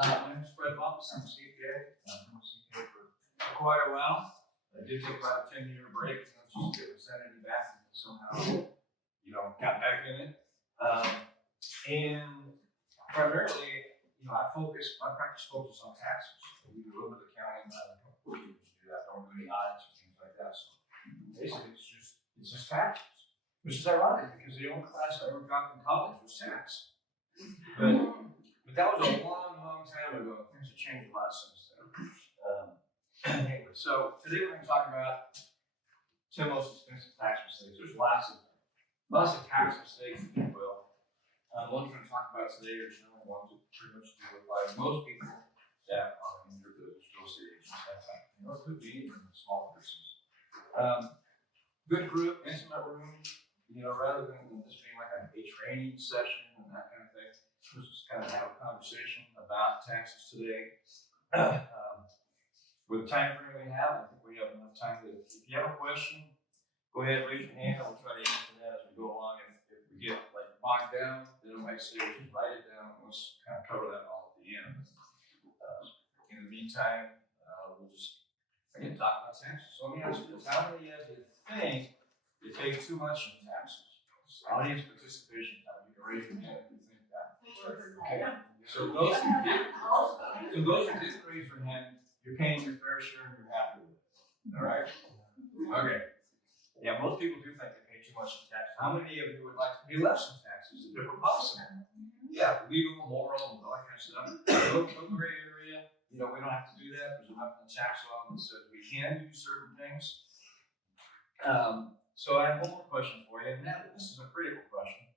My name is Bumpass. I'm a CPA. I've been a CPA for quite a while. I did take about a 10-year break, just to get my sanity back, and somehow, got back in it. And primarily, my practice focuses on taxes. We do a little bit of accounting, people do that, don't do any audits or things like that. So basically, it's just taxes, which is ironic because the only class I ever got in college was tax. But that was a long time ago. Things have changed a lot since then. Anyway, so today we're going to talk about 10 most expensive tax mistakes. There's lots of tax mistakes, if you will. The ones we're going to talk about today are generally ones that pretty much do apply to most people that are in your business, real estate agents, that type of thing. Or it could be even small business. Good group, intimate room, rather than this being like a training session and that kind of thing. Let's just kind of have a conversation about taxes today. With the time frame we have, I think we have enough time to, if you have a question, go ahead, raise your hand. I'll try to answer that as we go along. If we get bogged down, then I might say, just write it down. Let's kind of cover that all at the end. In the meantime, we'll just, again, talk about taxes. So let me ask you this. How many of you think you pay too much in taxes? Audience participation time. You can raise your hand if you think that. Okay. So those who did raise your hand, you're paying your fair share and you're happy with it. All right? Okay. Yeah, most people do think they pay too much in taxes. How many of you would like to pay less in taxes if it were possible? Yeah, legal, moral, and all that kind of stuff. No gray area. We don't have to do that. There's enough in the tax law that says we can do certain things. So I have one more question for you, and this is a critical question.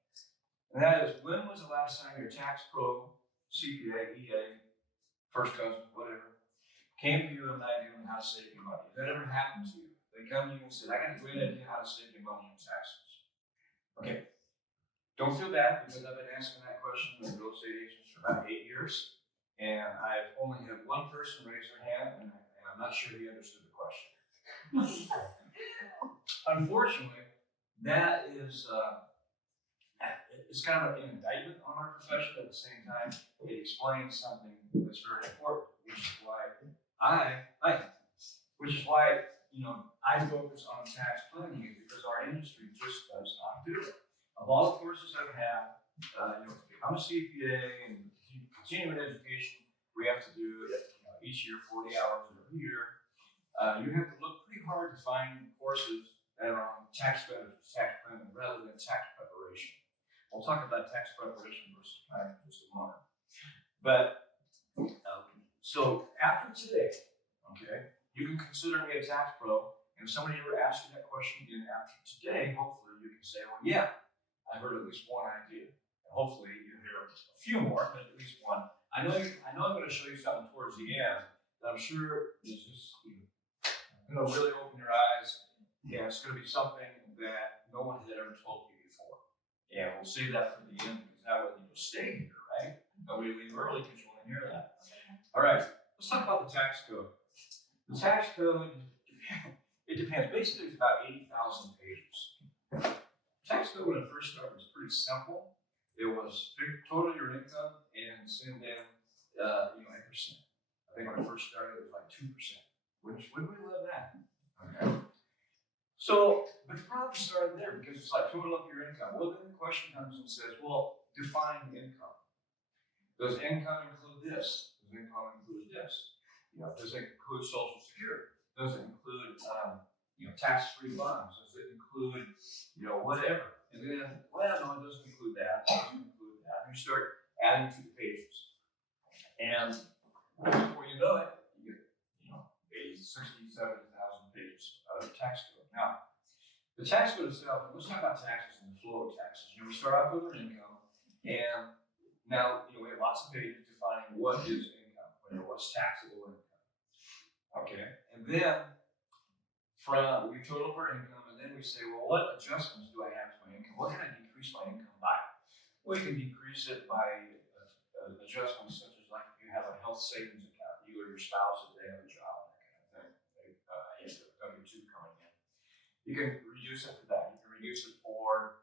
And that is, when was the last time your tax pro, CPA, EA, first cousin, whatever, came to you with an idea on how to save your money? Has that ever happened to you? They come to you and said, I got a great idea how to save your money on taxes. Okay. Don't feel bad because I've been asking that question with real estate agents for about 8 years. And I've only had one person raise their hand, and I'm not sure he understood the question. Unfortunately, that is it's kind of an indictment on our profession. At the same time, it explains something that's very important, which is why I focus on tax planning, because our industry just does not do it. Of all the courses I've had, to become a CPA and continuing education, we have to do each year 40 hours every year. You have to look pretty hard to find courses that are on tax strategy, tax planning, rather than tax preparation. We'll talk about tax preparation versus planning in just a moment. But so after today, okay, you can consider me a tax pro. And if somebody ever asks you that question again after today, hopefully you can say, well, yeah, I heard at least one idea. And hopefully you hear a few more, but at least one. I know I'm going to show you something towards the end that I'm sure is just going to really open your eyes. Yeah, it's going to be something that no one had ever told you before. Yeah, we'll save that for the end, because that way you'll stay here, right? Nobody leave early because you want to hear that. All right, let's talk about the tax code. The tax code, it depends. Basically, it's about 80,000 pages. The tax code, when it first started, was pretty simple. It was total your income and send in, a percent. I think when it first started, it was like 2%. Wouldn't we love that? Okay. So, but the problem started there because it's like total up your income. Well, then the question comes and says, well, define income. Does income include this? Does income include this? Does it include Social Security? Does it include, tax-free funds? Does it include, whatever? And then, well, no, it doesn't include that. It doesn't include that. And you start adding to the pages. And before you know it, you get, 60, 70,000 pages of the tax code. Now, the tax code itself, let's talk about taxes and the flow of taxes. We start off with our income, and now, we have lots of pages defining what is income, what's taxable income. Okay, and then we total up our income, and then we say, well, what adjustments do I have to my income? What can I decrease my income by? Well, you can decrease it by adjustments such as like if you have a health savings account, you or your spouse, if they have a job, that kind of thing. You have a W-2 coming in. You can reduce it for that. You can reduce it for,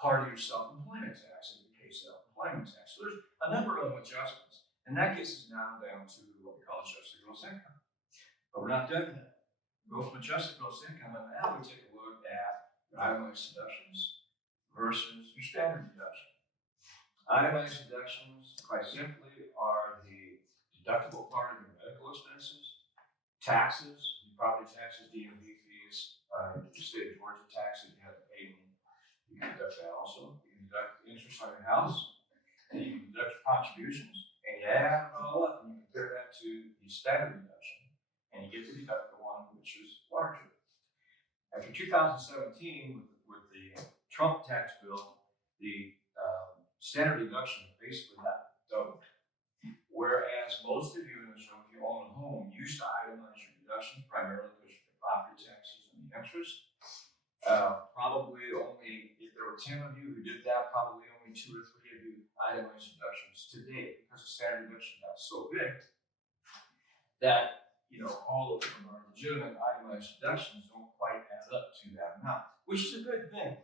part of your self-employment tax if you pay self-employment tax. So there's a number of adjustments. And that gets us now down to what we call adjusted gross income. But we're not done yet. Go from adjusted gross income, and now we take a look at your itemized deductions versus your standard deduction. Itemized deductions, quite simply, are the deductible part of your medical expenses, taxes, property taxes, DMV fees, your state of Georgia taxes you have to pay me. You can deduct that also. You can deduct interest on your house, and you can deduct your contributions, and you add it all up, and you compare that to the standard deduction, and you get to deduct the one which is larger. After 2017, with the Trump tax bill, the standard deduction basically got doubled. Whereas most of you in this room, if you own a home, used to itemize your deductions primarily because you pay property taxes and the interest. Probably only, if there were 10 of you who did that, probably only 2 or 3 of you itemized deductions today, because the standard deduction got so big that all of them are legitimate itemized deductions don't quite add up to that amount, which is a good thing.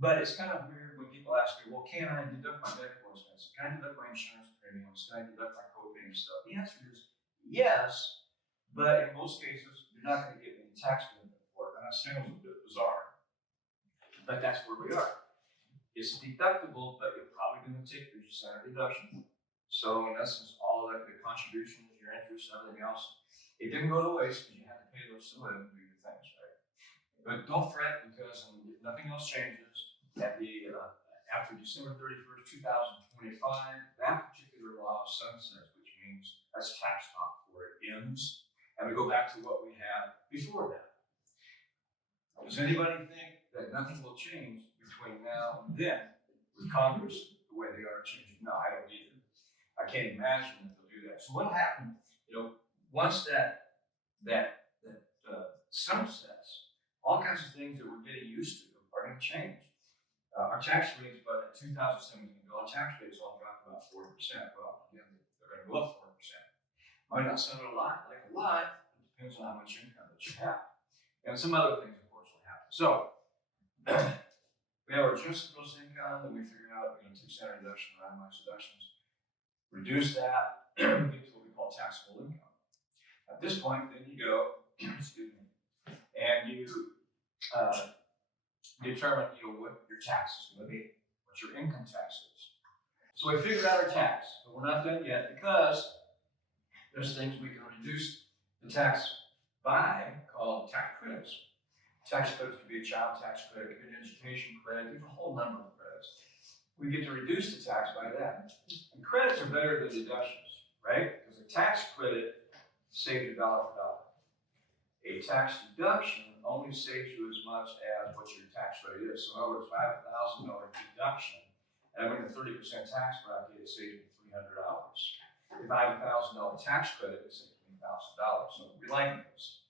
But it's kind of weird when people ask me, well, can I deduct my medical expenses? Can I deduct my insurance premiums? Can I deduct my copay and stuff? The answer is yes, but in most cases, you're not going to get any tax benefit for it. And that sounds a bit bizarre, but that's where we are. It's deductible, but you're probably going to take your standard deduction. So in essence, all of the contributions, your interest, everything else, it didn't go to waste because you had to pay those to live and do your things, right? But don't fret, because if nothing else changes, after December 31st, 2025, that particular law sunsets, which means that's tax talk where it ends, and we go back to what we had before that. Does anybody think that nothing will change between now and then with Congress the way they are changing? No, I don't either. I can't imagine that they'll do that. So what'll happen? Once that sunsets, all kinds of things that we're getting used to are going to change. Our tax rates, by 2017, our tax rates all dropped about 4%. Well, again, they're going to go up 4%. Might not sound like a lot. It depends on how much income that you have. And some other things, of course, will happen. So, we have our adjusted gross income that we figured out, take standard deduction or itemized deductions, reduce that, get to what we call taxable income. At this point, then you go, excuse me, and you determine, what your tax is going to be, what your income tax is. So we figured out our tax, but we're not done yet, because there's things we can reduce the tax by, called tax credits. Tax credits could be a child tax credit, could be an education credit, there's a whole number of credits. We get to reduce the tax by that. And credits are better than deductions, right? Because a tax credit saves you dollar for dollar. A tax deduction only saves you as much as what your tax rate is. So in other words, if I have a $1,000 deduction and I'm in a 30% tax bracket, it saves me $300. If I have a $1,000 tax credit, it saves me $1,000. So we like those.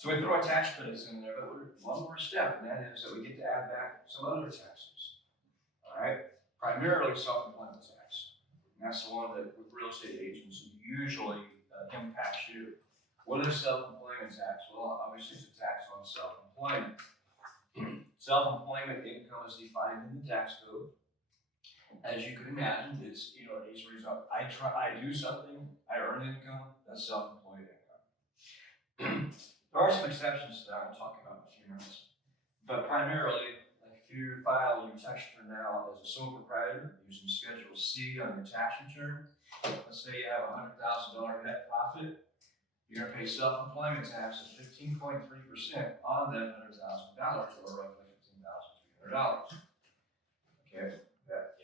So we throw our tax credits in there, but we're one more step, and that is that we get to add back some other taxes. All right? Primarily self-employment tax. And that's the one that with real estate agents usually impacts you. What is self-employment tax? Well, obviously it's a tax on self-employment. Self-employment income is defined in the tax code. As you can imagine, it's a result. I do something, I earn income, that's self-employed income. There are some exceptions to that we'll talk about in a few minutes. But primarily, like if you file your tax return now as a sole proprietor using Schedule C on your tax return, let's say you have a $100,000 net profit, you're going to pay self-employment tax of 15.3% on that $100,000, or roughly $15,300. Okay,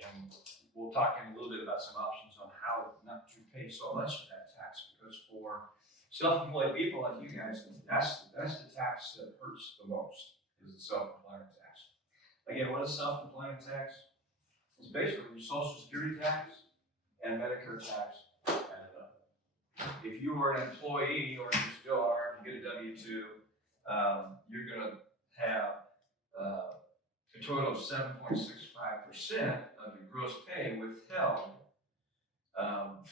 and we'll talk in a little bit about some options on how not to pay so much of that tax, because for self-employed people like you guys, that's the tax that hurts the most, is the self-employment tax. Again, what is self-employment tax? It's basically your Social Security tax and Medicare tax added up. If you were an employee, or if you still are, if you get a W-2, you're going to have a total of 7.65% of your gross pay withheld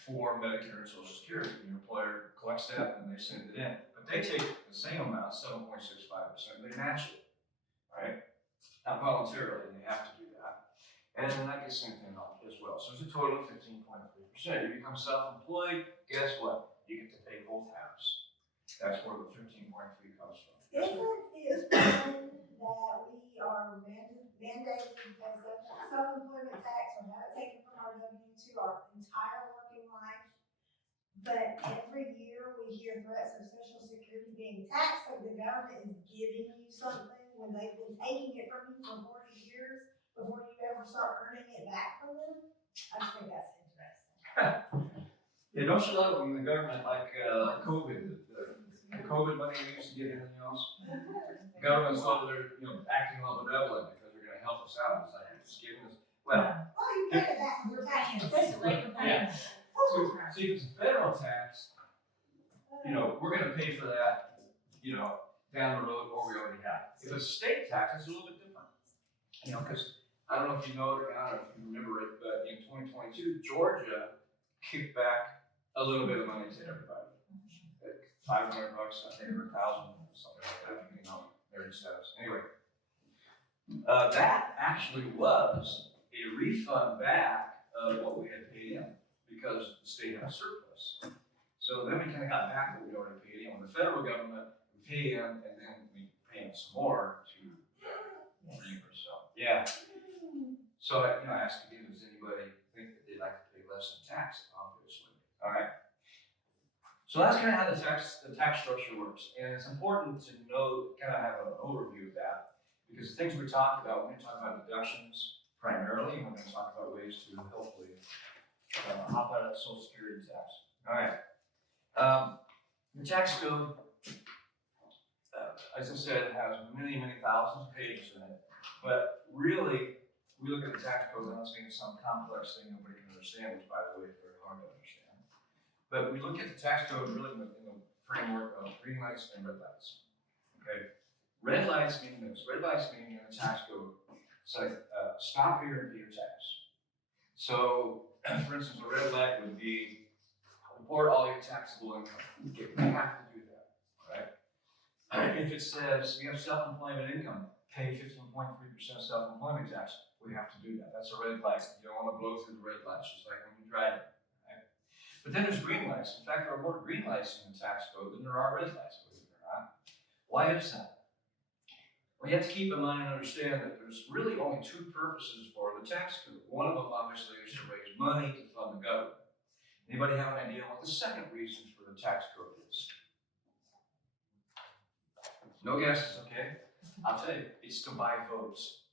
for Medicare and Social Security. Your employer collects that and they send it in. But they take the same amount, 7.65%, they match it, right? Not voluntarily, they have to do that. And then that gets sent in on as well. So it's a total of 15.3%. You become self-employed, guess what? You get to pay both halves. That's where the 15.3 comes from. Isn't it fun that we are mandated to pay self-employment tax or have it taken from our W-2 our entire working life? But every year we hear threats of Social Security being taxed, so the government is giving you something when they've been taking it from you for 40 years before you ever start earning it back from them. I just think that's interesting. Yeah, don't you love when the government, like COVID, the COVID money we used to get anything else? The government's over there, acting all benevolent because they're going to help us out. It's like it's just giving us, well, you pay it back from your taxes. yeah. See, if it's a federal tax, we're going to pay for that, down the road, or we already have. If it's a state tax, it's a little bit different. Because I don't know if you know it, I don't know if you remember it, but in 2022, Georgia kicked back a little bit of money to everybody. Like $500, I think, or $1,000, something like that, their incentives. Anyway, that actually was a refund back of what we had paid in because the state had a surplus. So then we kind of got back what we already paid in. With the federal government, we pay in and then we pay in some more to reimburse. So, yeah. So, I asked again, does anybody think that they'd like to pay less in tax? Obviously. All right. So that's kind of how the tax structure works. And it's important to know, kind of have an overview of that, because the things we talked about, we're going to talk about deductions primarily, and we're going to talk about ways to hopefully hop out of Social Security tax. All right. The tax code, as I said, has many, many thousands of pages in it. But really, we look at the tax code, and it's being some complex thing nobody can understand, which, by the way, is very hard to understand. But we look at the tax code really in the framework of green lights and red lights. Okay? Red lights mean this. Red lights mean in the tax code, it's like stop here and pay your tax. So, for instance, a red light would be report all your taxable income. You have to do that, right? If it says you have self-employment income, pay 15.3% self-employment tax, we have to do that. That's a red light. You don't want to blow through the red lights, just like when you drive it. Right? But then there's green lights. In fact, there are more green lights in the tax code than there are red lights, believe it or not. Why is that? Well, you have to keep in mind and understand that there's really only two purposes for the tax code. One of them, obviously, is to raise money to fund the government. Anybody have an idea what the second reason for the tax code is? No guesses, okay? I'll tell you, it's to buy votes.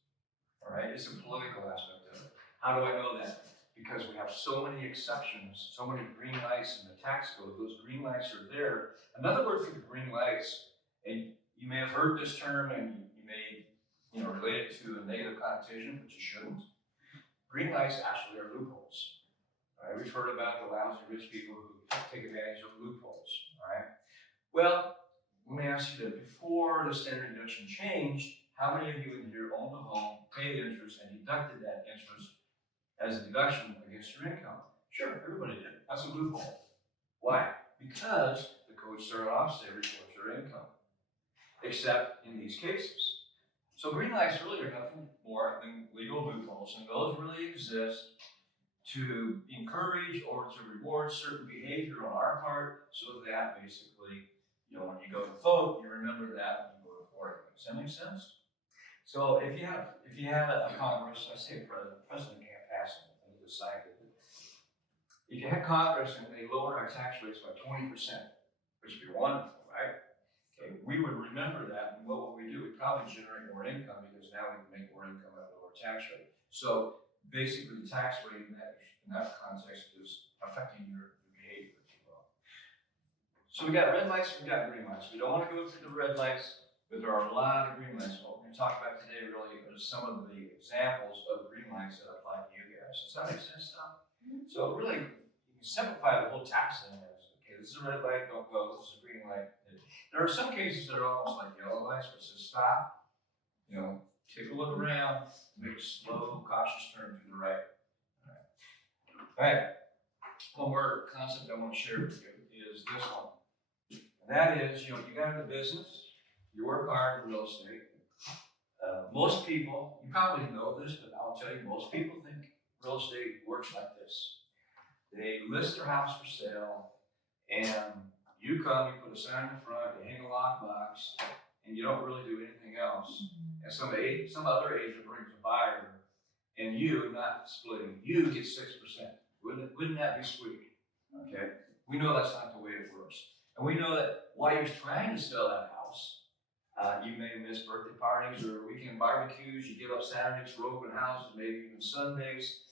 All right, it's a political aspect of it. How do I know that? Because we have so many exceptions, so many green lights in the tax code. Those green lights are there. Another word for the green lights, and you may have heard this term, and you may, relate it to a negative connotation, but you shouldn't. Green lights actually are loopholes. All right, we've heard about the lousy rich people who take advantage of loopholes. All right. Well, let me ask you this: before the standard deduction changed, how many of you in here owned a home, paid interest, and deducted that interest as a deduction against your income? Sure, everybody did. That's a loophole. Why? Because the code started off saying report your income, except in these cases. So green lights really are nothing more than legal loopholes, and those really exist to encourage or to reward certain behavior on our part, so that basically, when you go to vote, you remember that when you go to court. Does that make sense? So if you had a Congress, I say the president can't pass anything, he decided it. If you had Congress and they lowered our tax rates by 20%, which would be wonderful, right? Okay, we would remember that, and what would we do? We'd probably generate more income because now we can make more income at a lower tax rate. So basically, the tax rate in that context is affecting your behavior, if you will. So we got red lights, we got green lights. We don't want to go through the red lights, but there are a lot of green lights. What we're going to talk about today really are some of the examples of green lights that apply to you guys. Does that make sense now? So really, you can simplify the whole tax thing as, okay, this is a red light, don't go, this is a green light. There are some cases that are almost like yellow lights, which says stop, take a look around, make a slow, cautious turn to the right. All right. One more concept I want to share with you is this one. And that is, you got into business, you work hard in real estate. Most people, you probably know this, but I'll tell you, most people think real estate works like this. They list their house for sale, and you come, you put a sign in front, you hang a lockbox, and you don't really do anything else. And some other agent brings a buyer, and you, not splitting, you get 6%. Wouldn't that be sweet? Okay? We know that's not the way it works. And we know that while you're trying to sell that house, you may miss birthday parties or weekend barbecues, you give up Saturdays for open houses, maybe even Sundays.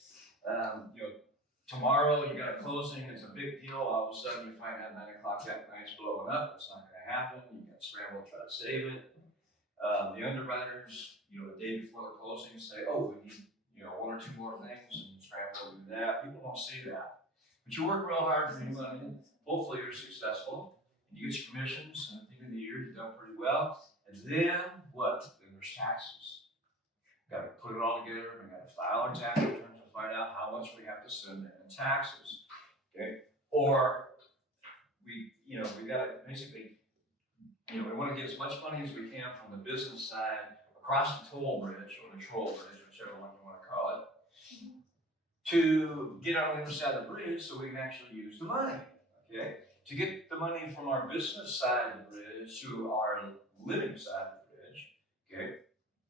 Tomorrow you got a closing, it's a big deal, all of a sudden you find out 9 o'clock that night's blowing up, it's not gonna happen, you gotta scramble to try to save it. The underwriters, the day before the closing say, oh, we need, 1 or 2 more things, and you scramble to do that. People don't see that. But you work real hard for your money, hopefully you're successful, and you get your commissions, and at the end of the year you've done pretty well. And then what? Then there's taxes. We've got to put it all together. We've got to file our tax returns to find out how much we have to send in taxes. Okay? Or we got to basically, we want to get as much money as we can from the business side across the toll bridge or the troll bridge, whichever one you want to call it, to get on the other side of the bridge so we can actually use the money. Okay? To get the money from our business side of the bridge to our living side of the bridge, okay,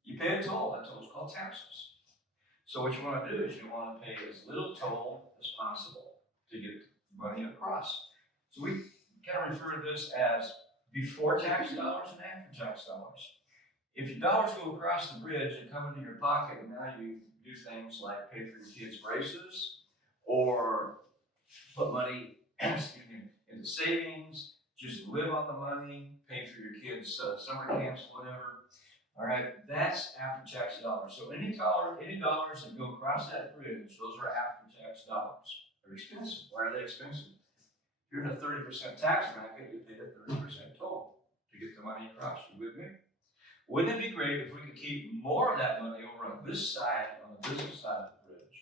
you pay a toll. That toll is called taxes. So what you want to do is you want to pay as little toll as possible to get money across. So we kind of refer to this as before tax dollars and after tax dollars. If your dollars go across the bridge and come into your pocket, and now you do things like pay for your kids' braces or put money into savings, just live on the money, pay for your kids' summer camps, whatever. All right, that's after-tax dollars. So any dollars that go across that bridge, those are after-tax dollars. They're expensive. Why are they expensive? If you're in a 30% tax bracket, you pay a 30% toll to get the money across. You with me? Wouldn't it be great if we could keep more of that money over on this side, on the business side of the bridge,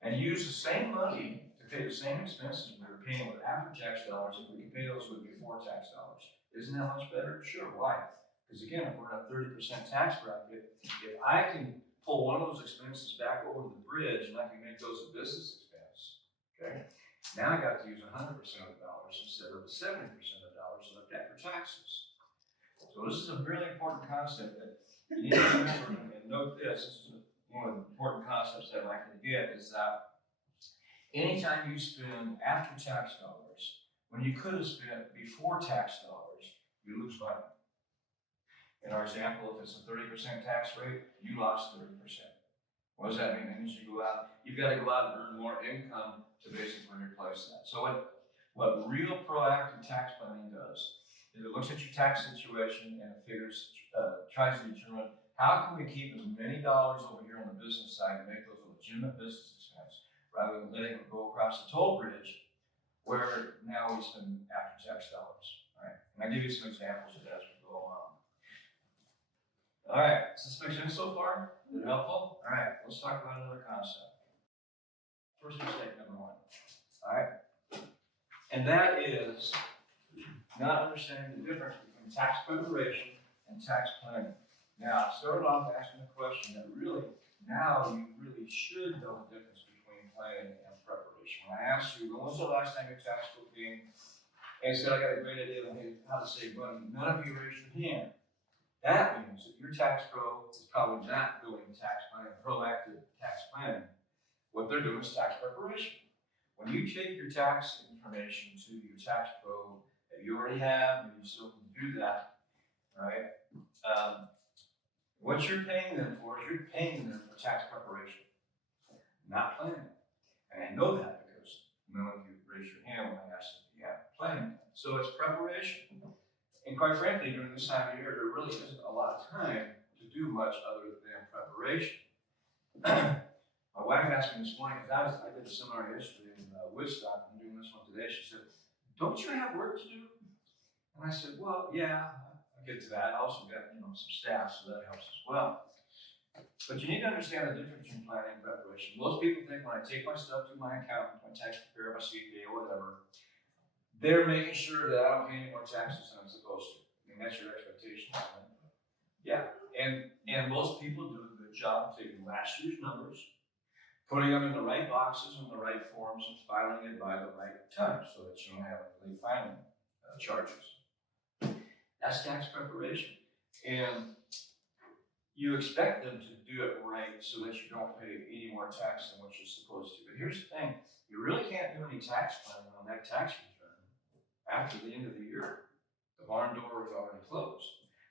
and use the same money to pay the same expenses we were paying with after-tax dollars if we could pay those with before-tax dollars? Isn't that much better? Sure, why? Because again, if we're in a 30% tax bracket, if I can pull one of those expenses back over the bridge and I can make those a business expense, okay? Now I got to use 100% of the dollars instead of the 70% of the dollars left after taxes. So this is a really important concept that you need to remember and note this. This is one of the important concepts that I like to get is that anytime you spend after-tax dollars, when you could have spent before-tax dollars, you lose money. In our example, if it's a 30% tax rate, you lost 30%. What does that mean? That means you've got to go out and earn more income to basically replace that. So what real proactive tax planning does is it looks at your tax situation and it tries to determine how can we keep as many dollars over here on the business side and make those a legitimate business expense rather than letting it go across the toll bridge where now we spend after-tax dollars. All right, and I'll give you some examples of that as we go along. All right, does this make sense so far? Is it helpful? All right, let's talk about another concept. First mistake number 1. All right, and that is not understanding the difference between tax preparation and tax planning. Now, I started off asking the question that now you really should know the difference between planning and preparation. When I asked you, when was the last time your tax book came and said, I got a great idea on how to save money, none of you raised your hand. That means that your tax pro is probably not doing tax planning, proactive tax planning. What they're doing is tax preparation. When you take your tax information to your tax pro that you already have, and you still can do that, right? What you're paying them for is you're paying them for tax preparation, not planning. And I know that because none of you raised your hand when I asked if you have planning. So it's preparation. And quite frankly, during this time of year, there really isn't a lot of time to do much other than preparation. My wife asked me this morning, because I did a seminar yesterday in Woodstock, I'm doing this one today. She said, don't you have work to do? And I said, well, yeah, I'll get to that. I also got some staff, so that helps as well. But you need to understand the difference between planning and preparation. Most people think when I take my stuff to my accountant, my tax preparer, my CPA, whatever, they're making sure that I don't pay any more taxes than I'm supposed to. I mean, that's your expectation. Yeah, and most people do a good job of taking last year's numbers, putting them in the right boxes and the right forms and filing it by the right time so that you don't have late filing charges. That's tax preparation. And you expect them to do it right so that you don't pay any more tax than what you're supposed to. But here's the thing, you really can't do any tax planning on that tax return after the end of the year. The barn door is already closed.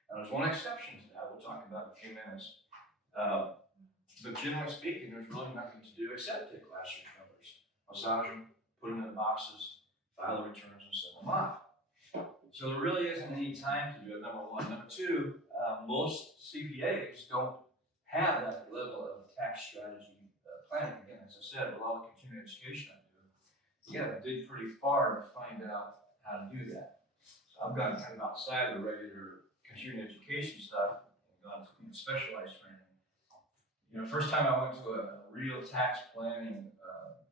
Now there's one exception to that we'll talk about in a few minutes. But generally speaking, there's really nothing to do except take last year's numbers, massage them, put them in the boxes, file the returns, and send them off. So there really isn't any time to do it, number one. Number two, most CPAs don't have that level of tax strategy planning. Again, as I said, with all the continuing education I do, you gotta dig pretty far to find out how to do that. So I've gotten kind of outside of the regular continuing education stuff and gone to specialized training. You know, first time I went to a real tax planning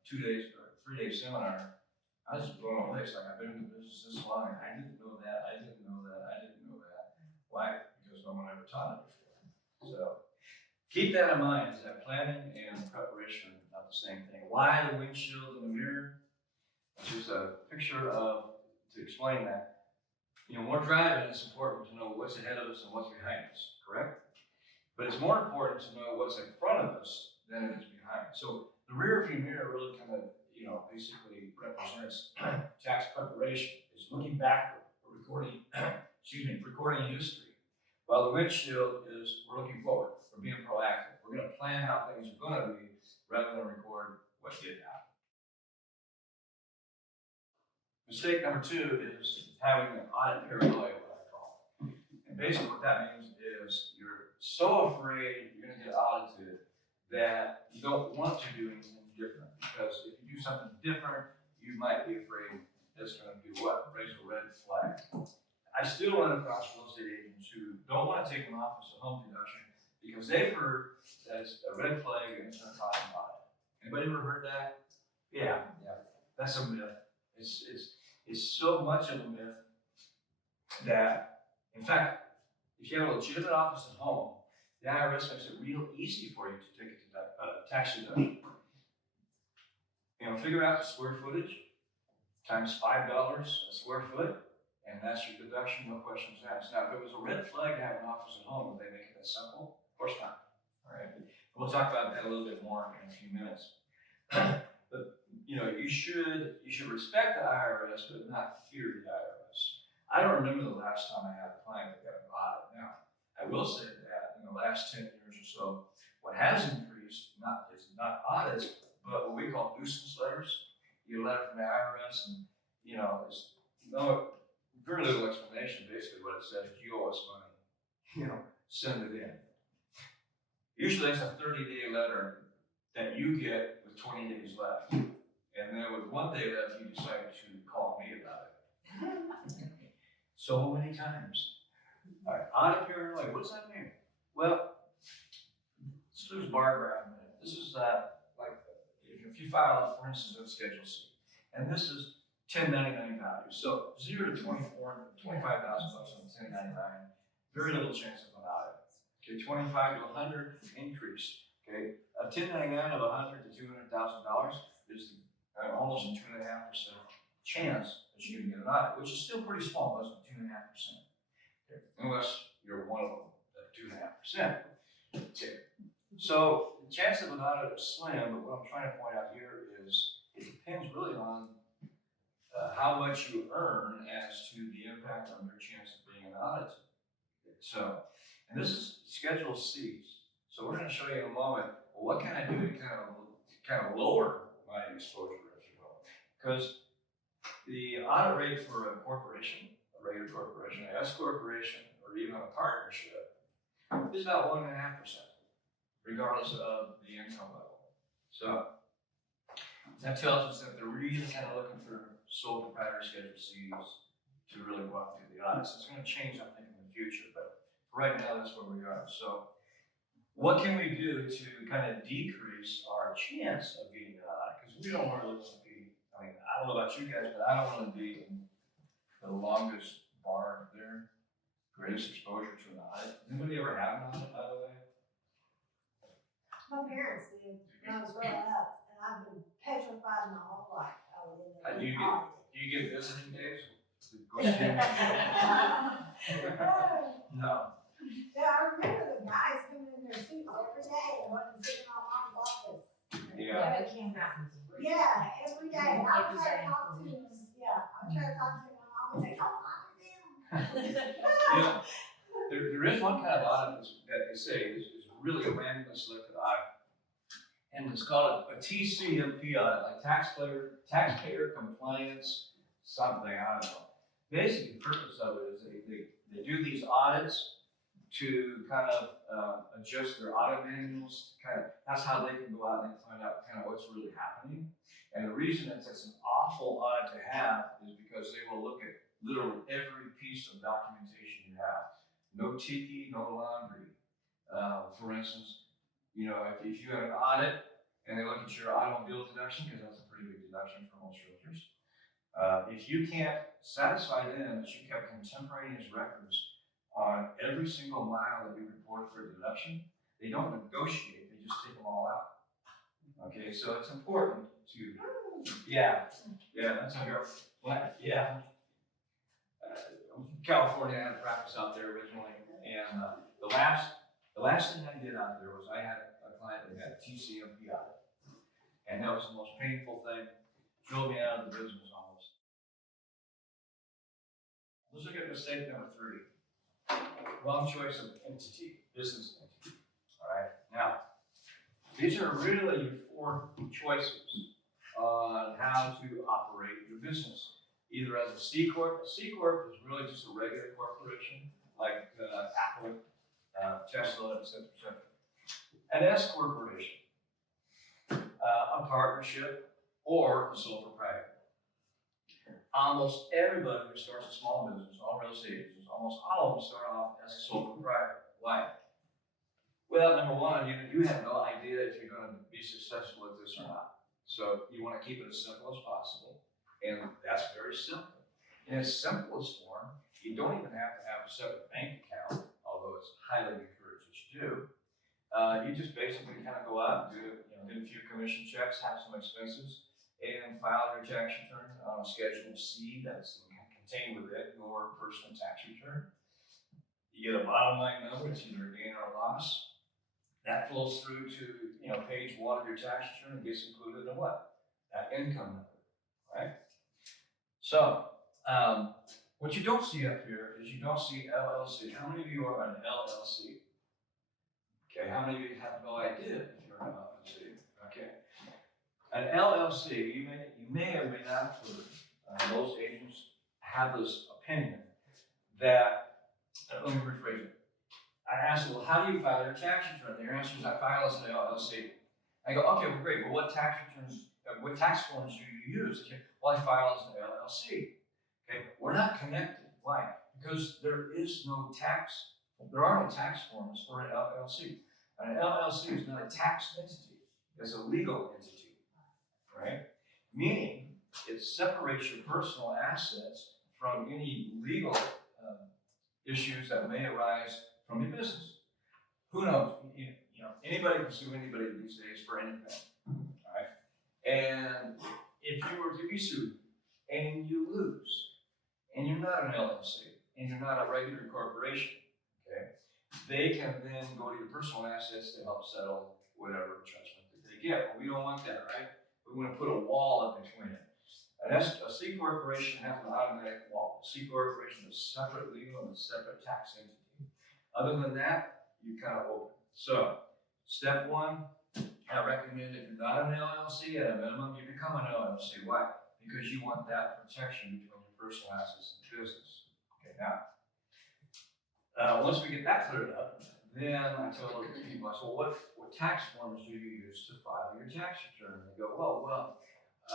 2 days or 3 day seminar, I was just blown away. It's like, I've been in the business this long, and I didn't know that, I didn't know that, I didn't know that. Why? Because no one ever taught it before. So keep that in mind, is that planning and preparation are not the same thing. Why the windshield and the mirror? It's just a picture of, to explain that. You know, when we're driving, it's important to know what's ahead of us and what's behind us, correct? But it's more important to know what's in front of us than it is behind. So the rear view mirror really kind of, you know, basically represents tax preparation. It's looking backward, recording, recording history. While the windshield is, we're looking forward, we're being proactive. We're gonna plan how things are gonna be rather than record what did happen. Mistake number two is having an audit paranoia, what I call. And basically what that means is you're so afraid you're gonna get audited that you don't want to do anything different. Because if you do something different, you might be afraid it's gonna do what? Raise a red flag. I still run across real estate agents who don't want to take an office at home deduction because they've heard that it's a red flag and it's gonna cause an audit. Anybody ever heard that? Yeah, that's a myth. It's so much of a myth that, in fact, if you have a legitimate office at home, the IRS makes it real easy for you to take a tax deduction. You know, figure out the square footage times $5 a square foot, and that's your deduction, no questions asked. Now, if it was a red flag to have an office at home, would they make it that simple? Of course not. All right, we'll talk about that a little bit more in a few minutes. But you know, you should respect the IRS, but not fear the IRS. I don't remember the last time I had a client that got an audit. Now, I will say that in the last 10 years or so, what has increased is not audits, but what we call nuisance letters. You get a letter from the IRS, and you know, there's very little explanation. Basically, what it says is you owe us money. You know, send it in. Usually, that's a 30-day letter that you get with 20 days left, and then with 1 day left, you decide to call me about it. So many times. All right, audit paranoia. What does that mean? Well, let's lose bar graph a minute. This is like if you file, for instance, a Schedule C, and this is 1099 value. So 0 to 25,000 bucks on 1099. Very little chance of an audit. Okay, 25 to 100 increase. Okay, a 1099 of 100 to $200,000 is almost a 2.5% chance that you're going to get an audit, which is still pretty small, less than 2.5%. Okay, unless you're one of them at 2.5%. Okay. So the chance of an audit is slim, but what I'm trying to point out here is it depends really on how much you earn as to the impact on your chance of being an audit. So, and this is Schedule C's. So we're going to show you in a moment, well, what can I do to kind of lower my exposure, if you will? Because the audit rate for a corporation, a regular corporation, an S corporation, or even a partnership is about 1.5%, regardless of the income level. So that tells us that they're really kind of looking for sole proprietor Schedule C's to really go out and do the audits. It's going to change, I think, in the future, but right now that's where we are. So what can we do to kind of decrease our chance of getting an audit? Because we don't really want to be, I mean, I don't know about you guys, but I don't want to be in the longest bar there, greatest exposure to an audit. Anybody ever have an audit, by the way? My parents did when I was growing up, and I've been petrified my whole life I would end up Do being you get audited. do you get visiting days? Go see them? No. Yeah, I remember the guys coming in their suits every day and wanting to sit in my mom's office. Yeah. Yeah, every day. And I would try to talk to him. Yeah, I would try to talk to him. My mom would say, "Come on, Yeah. There is one kind of audit that they say is really a randomly selected audit. And it's called a TCMP audit, like taxpayer compliance something, I don't know. Basically, the purpose of it is they do these audits to kind of adjust their audit manuals. That's how they can go out and find out kind of what's really happening. And the reason it's an awful audit to have is because they will look at literally every piece of documentation you have. No tiki, no laundry. For instance, if you have an audit and they look at your automobile deduction, because that's a pretty big deduction for most realtors, if you can't satisfy them that you kept contemporaneous records on every single mile that we reported for a deduction, they don't negotiate, they just take them all out. Okay, so it's important to, that's how California had a practice out there originally, and the last thing I did out there was I had a client that had a TCMP audit, and that was the most painful thing. Drove me out of the business almost. Let's look at mistake number 3. Wrong choice of entity, business entity. All right, now these are really your 4 choices on how to operate your business. Either as a C Corp. A C Corp is really just a regular corporation, like Apple, Tesla, etc., etc. An S Corporation, a partnership, or a sole proprietor. Almost everybody who starts a small business, all real estate agents, almost all of them start off as a sole proprietor. Why? Well, number one, you have no idea if you're going to be successful at this or not. So you want to keep it as simple as possible. And that's very simple. In its simplest form, you don't even have to have a separate bank account, although it's highly encouraged that you do. You just basically kind of go out and get a few commission checks, have some expenses, and file your tax return on a Schedule C that's contained within your personal tax return. You get a bottom line number, it's either a gain or a loss. That flows through to page 1 of your tax return and gets included in what? That income number, right? So, what you don't see up here is you don't see LLC. How many of you are an LLC? Okay, how many of you have no idea if you're an LLC? Okay. An LLC, you may or may not have heard, most agents have this opinion that, let me rephrase it. I asked them, well, how do you file your tax return? Their answer is, I file as an LLC. I go, okay, well, great. Well, what tax forms do you use? Okay, well, I file as an LLC. Okay, we're not connected. Why? Because there are no tax forms for an LLC. An LLC is not a tax entity. It's a legal entity, right? Meaning, it separates your personal assets from any legal issues that may arise from your business. Who knows? Anybody can sue anybody these days for anything, all right? And if you were to be sued and you lose, and you're not an LLC, and you're not a regular corporation, okay, they can then go to your personal assets to help settle whatever judgment that they get. Well, we don't want that, right? We want to put a wall up between it. A C corporation has an automatic wall. A C corporation is separate legal and a separate tax entity. Other than that, you kind of open. So, step 1, I recommend if you're not an LLC, at a minimum, you become an LLC. Why? Because you want that protection between your personal assets and business. Okay, now, once we get that cleared up, then I tell people, I said, well, what tax forms do you use to file your tax return? They go, well,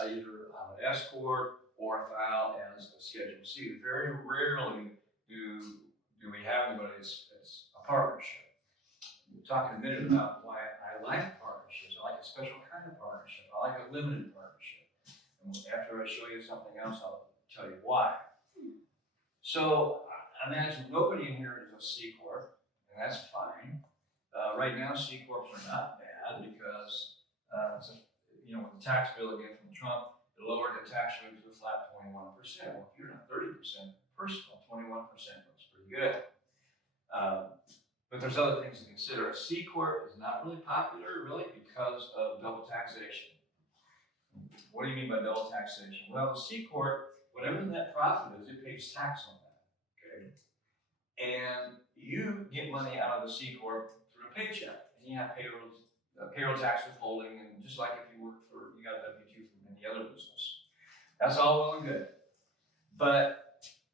either I'm an S Corp or I file as a Schedule C. Very rarely do we have anybody that's a partnership. We'll talk in a minute about why I like partnerships. I like a special kind of partnership. I like a limited partnership. And after I show you something else, I'll tell you why. So imagine nobody in here is a C Corp, and that's fine. Right now, C Corps are not bad. because, with the tax bill again from Trump, it lowered the tax rate to a flat 21%. Well, if you're not 30% personal, 21% looks pretty good. But there's other things to consider. A C Corp is not really popular, really, because of double taxation. What do you mean by double taxation? Well, the C Corp, whatever the net profit is, it pays tax on that, okay? And you get money out of the C Corp through a paycheck, and you have payroll tax withholding, and just like if you got a W-2 from any other business. That's all well and good. But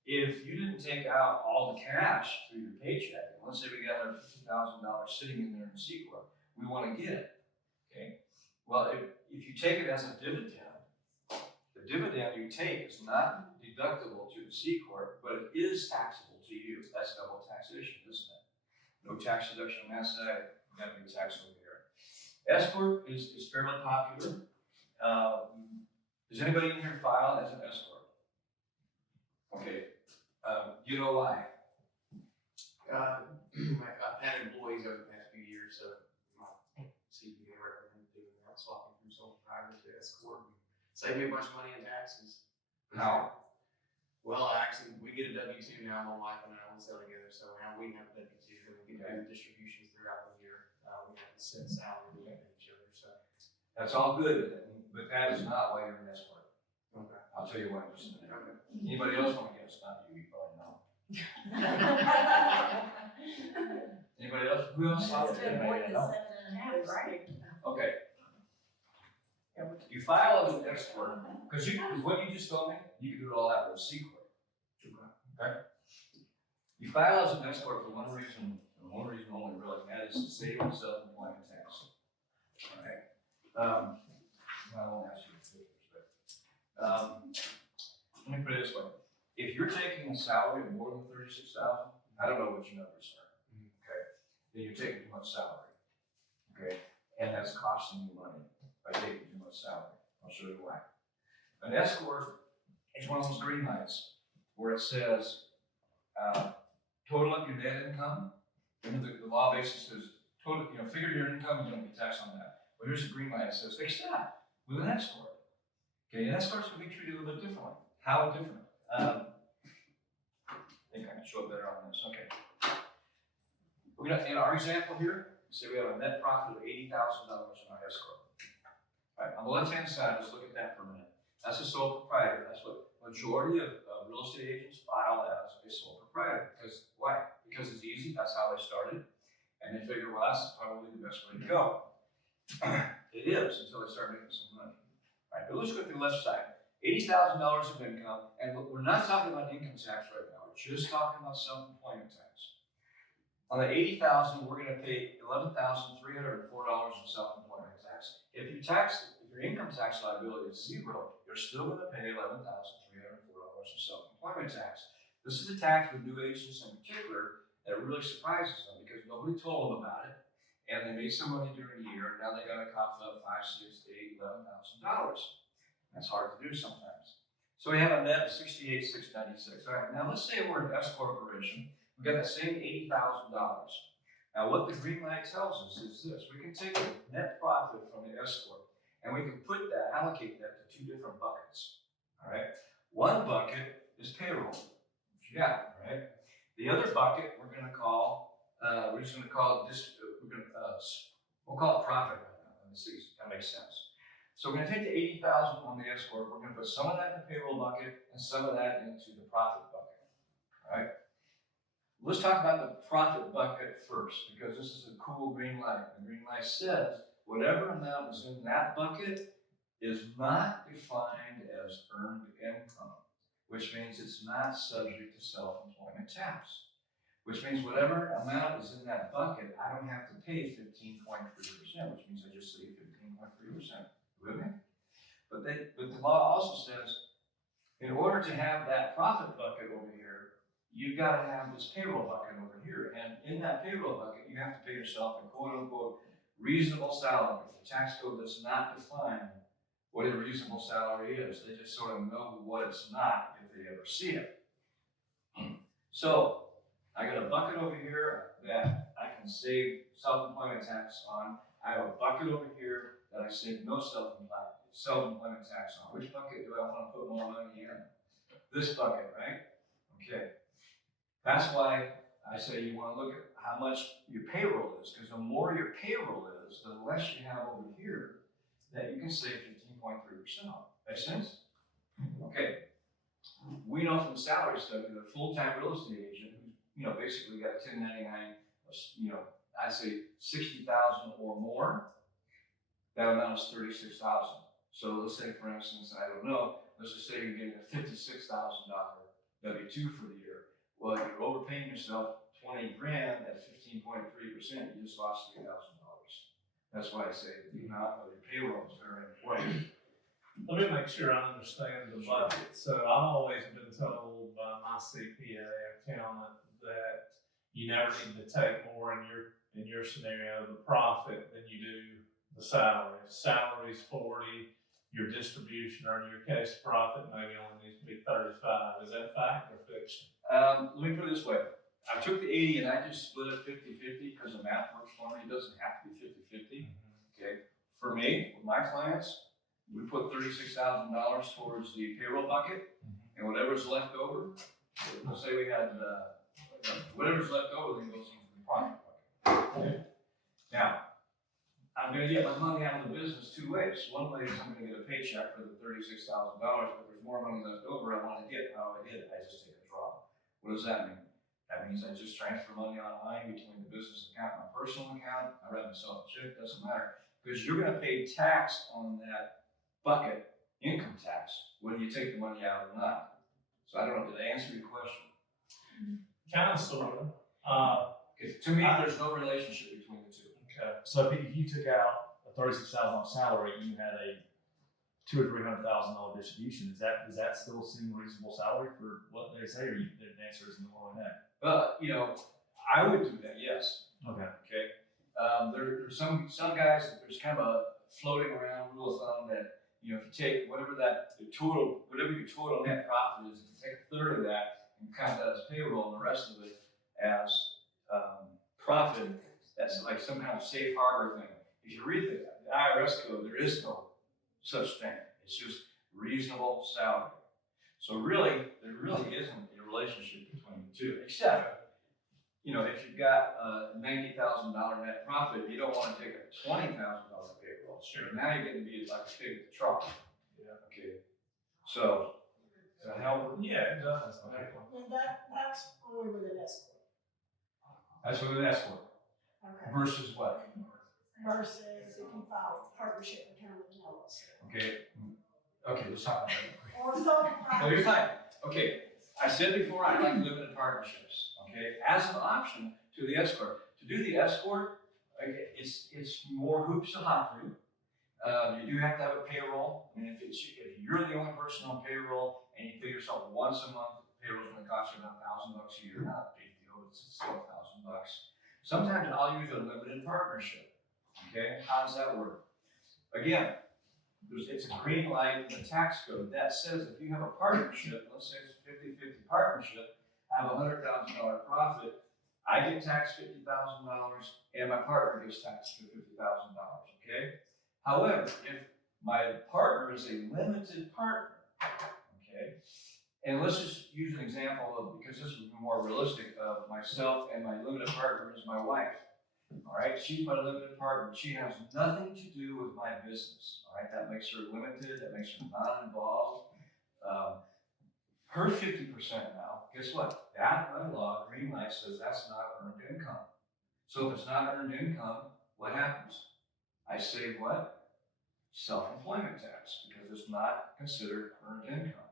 if you didn't take out all the cash through your paycheck, and let's say we got our $50,000 sitting in there in C Corp, we want to get it, okay? Well, if you take it as a dividend, the dividend you take is not deductible to the C Corp, but it is taxable to you. That's double taxation, isn't it? No tax deduction on that side, you got to be taxed over here. S Corp is fairly popular. Does anybody in here file as an S Corp? Okay. Do you know why? I've had employees over the past few years, so my CPA recommended doing that, swapping from sole proprietor to S Corp. Save me a bunch of money in taxes. How? Well, actually, we get a W-2 now. My wife and I all sell together, so now we have a W-2, and we get to do distributions throughout the year. We have a set salary we pay each other. So That's all good, but that is not why you're an S Corp. okay. I'll tell you why in just a minute. Okay. Anybody else want to guess? Not you, you probably know. Anybody else? Who else? It's been more than 7.5, right? Okay. You file as an S Corp, because what you just told me, you can do it all out with a C Corp. Okay? You file as an S Corp for one reason, and one reason only really, and that is to save on self-employment tax. All right. I won't ask you the figures, but let me put it this way. If you're taking a salary of more than $36,000, I don't know what your numbers are, okay? Then you're taking too much salary, okay? And that's costing you money by taking too much salary. I'll show you why. An S Corp is one of those green lights where it says total up your net income. Remember the law basically says total, figure your income, you're going to be taxed on that. Well, here's a green light that says except with an S Corp. Okay, an S Corp is going to be treated a little bit differently. How different? I think I can show it better on this. Okay. We're gonna, in our example here, say we have a net profit of $80,000 in our S Corp. All right, on the left-hand side, let's look at that for a minute. That's a sole proprietor. That's what majority of real estate agents file as a sole proprietor. Because why? Because it's easy. That's how they started, and they figure, well, that's probably the best way to go. It is until they start making some money. All right, but let's go to the left side. $80,000 of income, and we're not talking about income tax right now. We're just talking about self-employment tax. On the $80,000, we're going to pay $11,304 in self-employment tax. If your income tax liability is zero, you're still going to pay $11,304 in self-employment tax. This is a tax for new agents in particular that really surprises them because nobody told them about it, and they made some money during the year, and now they got to cough up $5,000, $6,000, $8,000, $11,000. That's hard to do sometimes. So we have a net of $68,696. All right, now let's say we're an S corporation. We got that same $80,000. Now what the green light tells us is this: we can take the net profit from the S corp and we can allocate that to two different buckets. All right, one bucket is payroll, which you got, right? The other bucket we're going to call we'll call it profit right now. Let me see if that makes sense. So we're going to take the $80,000 on the S corp. We're going to put some of that in the payroll bucket and some of that into the profit bucket. All right. Let's talk about the profit bucket first, because this is a cool green light. The green light says whatever amount is in that bucket is not defined as earned income, which means it's not subject to self-employment tax. Which means whatever amount is in that bucket, I don't have to pay 15.3%, which means I just save 15.3%. With me? But the law also says, in order to have that profit bucket over here, you've got to have this payroll bucket over here. And in that payroll bucket, you have to pay yourself a quote-unquote reasonable salary. The tax code does not define what a reasonable salary is. They just sort of know what it's not if they ever see it. So I got a bucket over here that I can save self-employment tax on. I have a bucket over here that I say no self-employment tax on. Which bucket do I want to put more money in? This bucket, right? Okay. That's why I say you want to look at how much your payroll is, because the more your payroll is, the less you have over here that you can save 15.3% on. Make sense? Okay. We know from the salary study that a full-time real estate agent who's, basically got a 1099, I say 60,000 or more, that amount is 36,000. So let's say, for instance, I don't know, let's just say you're getting a $56,000 W-2 for the year. Well, you're overpaying yourself 20 grand at 15.3%, you just lost $3,000. That's why I say the amount of your payroll is very important. Let me make sure I understand the bucket. So I've always been told by my CPA accountant that you never need to take more in your scenario, the profit, than you do the salary. If salary's 40, your distribution, or in your case, profit maybe only needs to be 35. Is that fact or fiction? Let me put it this way. I took the 80 and I just split it 50-50 because the math works for me. It doesn't have to be 50-50. Okay. For me, with my clients, we put $36,000 towards the payroll bucket, and whatever's left over, let's say we had whatever's left over, then goes into the profit bucket. Okay. Now, I'm going to get my money out of the business two ways. One way is I'm going to get a paycheck for the $36,000, but there's more money left over I want to get. How do I get it? I just take a draw. What does that mean? That means I just transfer money online between the business account and my personal account. I write myself a check, doesn't matter. Because you're going to pay tax on that bucket, income tax, whether you take the money out or not. So I don't know, did I answer your question? Kind of, sort of. To me, there's no relationship between the two. Okay. So if you took out a $36,000 salary, and you had a $200,000 or $300,000 distribution. Does that still seem reasonable salary for what they say, or the answer is no on that? I would do that. Yes. Okay. Okay. There's some guys that there's kind of a floating around rule of thumb that if you take whatever your total net profit is, if you take a third of that and count that as payroll and the rest of it as profit, that's like some kind of safe harbor thing. If you read the IRS code, there is no such thing. It's just reasonable salary. So really, there really isn't a relationship between the two, except if you've got a $90,000 net profit, you don't want to take a $20,000 payroll. Sure. Now you're going to be like a pig at the trough. Yeah. Okay. So, does that help? Yeah, it does. Okay. And that's only with an escort. That's what an escort. Okay. Versus what? Versus if you file a partnership account with an LLC. Okay. Okay, let's talk about that. Or sole No, you're proprietorship. fine. Okay. I said before, I like limited partnerships. Okay. As an option to the escort. To do the escort, it's more hoops to hop through. You do have to have a payroll. I mean, if you're the only person on payroll and you pay yourself once a month, payroll is going to cost you about $1,000 a year. Not a big deal. It's still $1,000. Sometimes I'll use a limited partnership. Okay. How does that work? Again, it's a green light in the tax code that says if you have a partnership, let's say it's a 50-50 partnership, I have a $100,000 profit, I get taxed $50,000 and my partner gets taxed for $50,000, okay? However, if my partner is a limited partner, okay, and let's just use an example of, because this would be more realistic, of myself and my limited partner is my wife. All right, she's my limited partner. She has nothing to do with my business. All right, that makes her limited. That makes her not involved. Her 50% now, guess what? That by law, green light says that's not earned income. So if it's not earned income, what happens? I save what? Self-employment tax, because it's not considered earned income.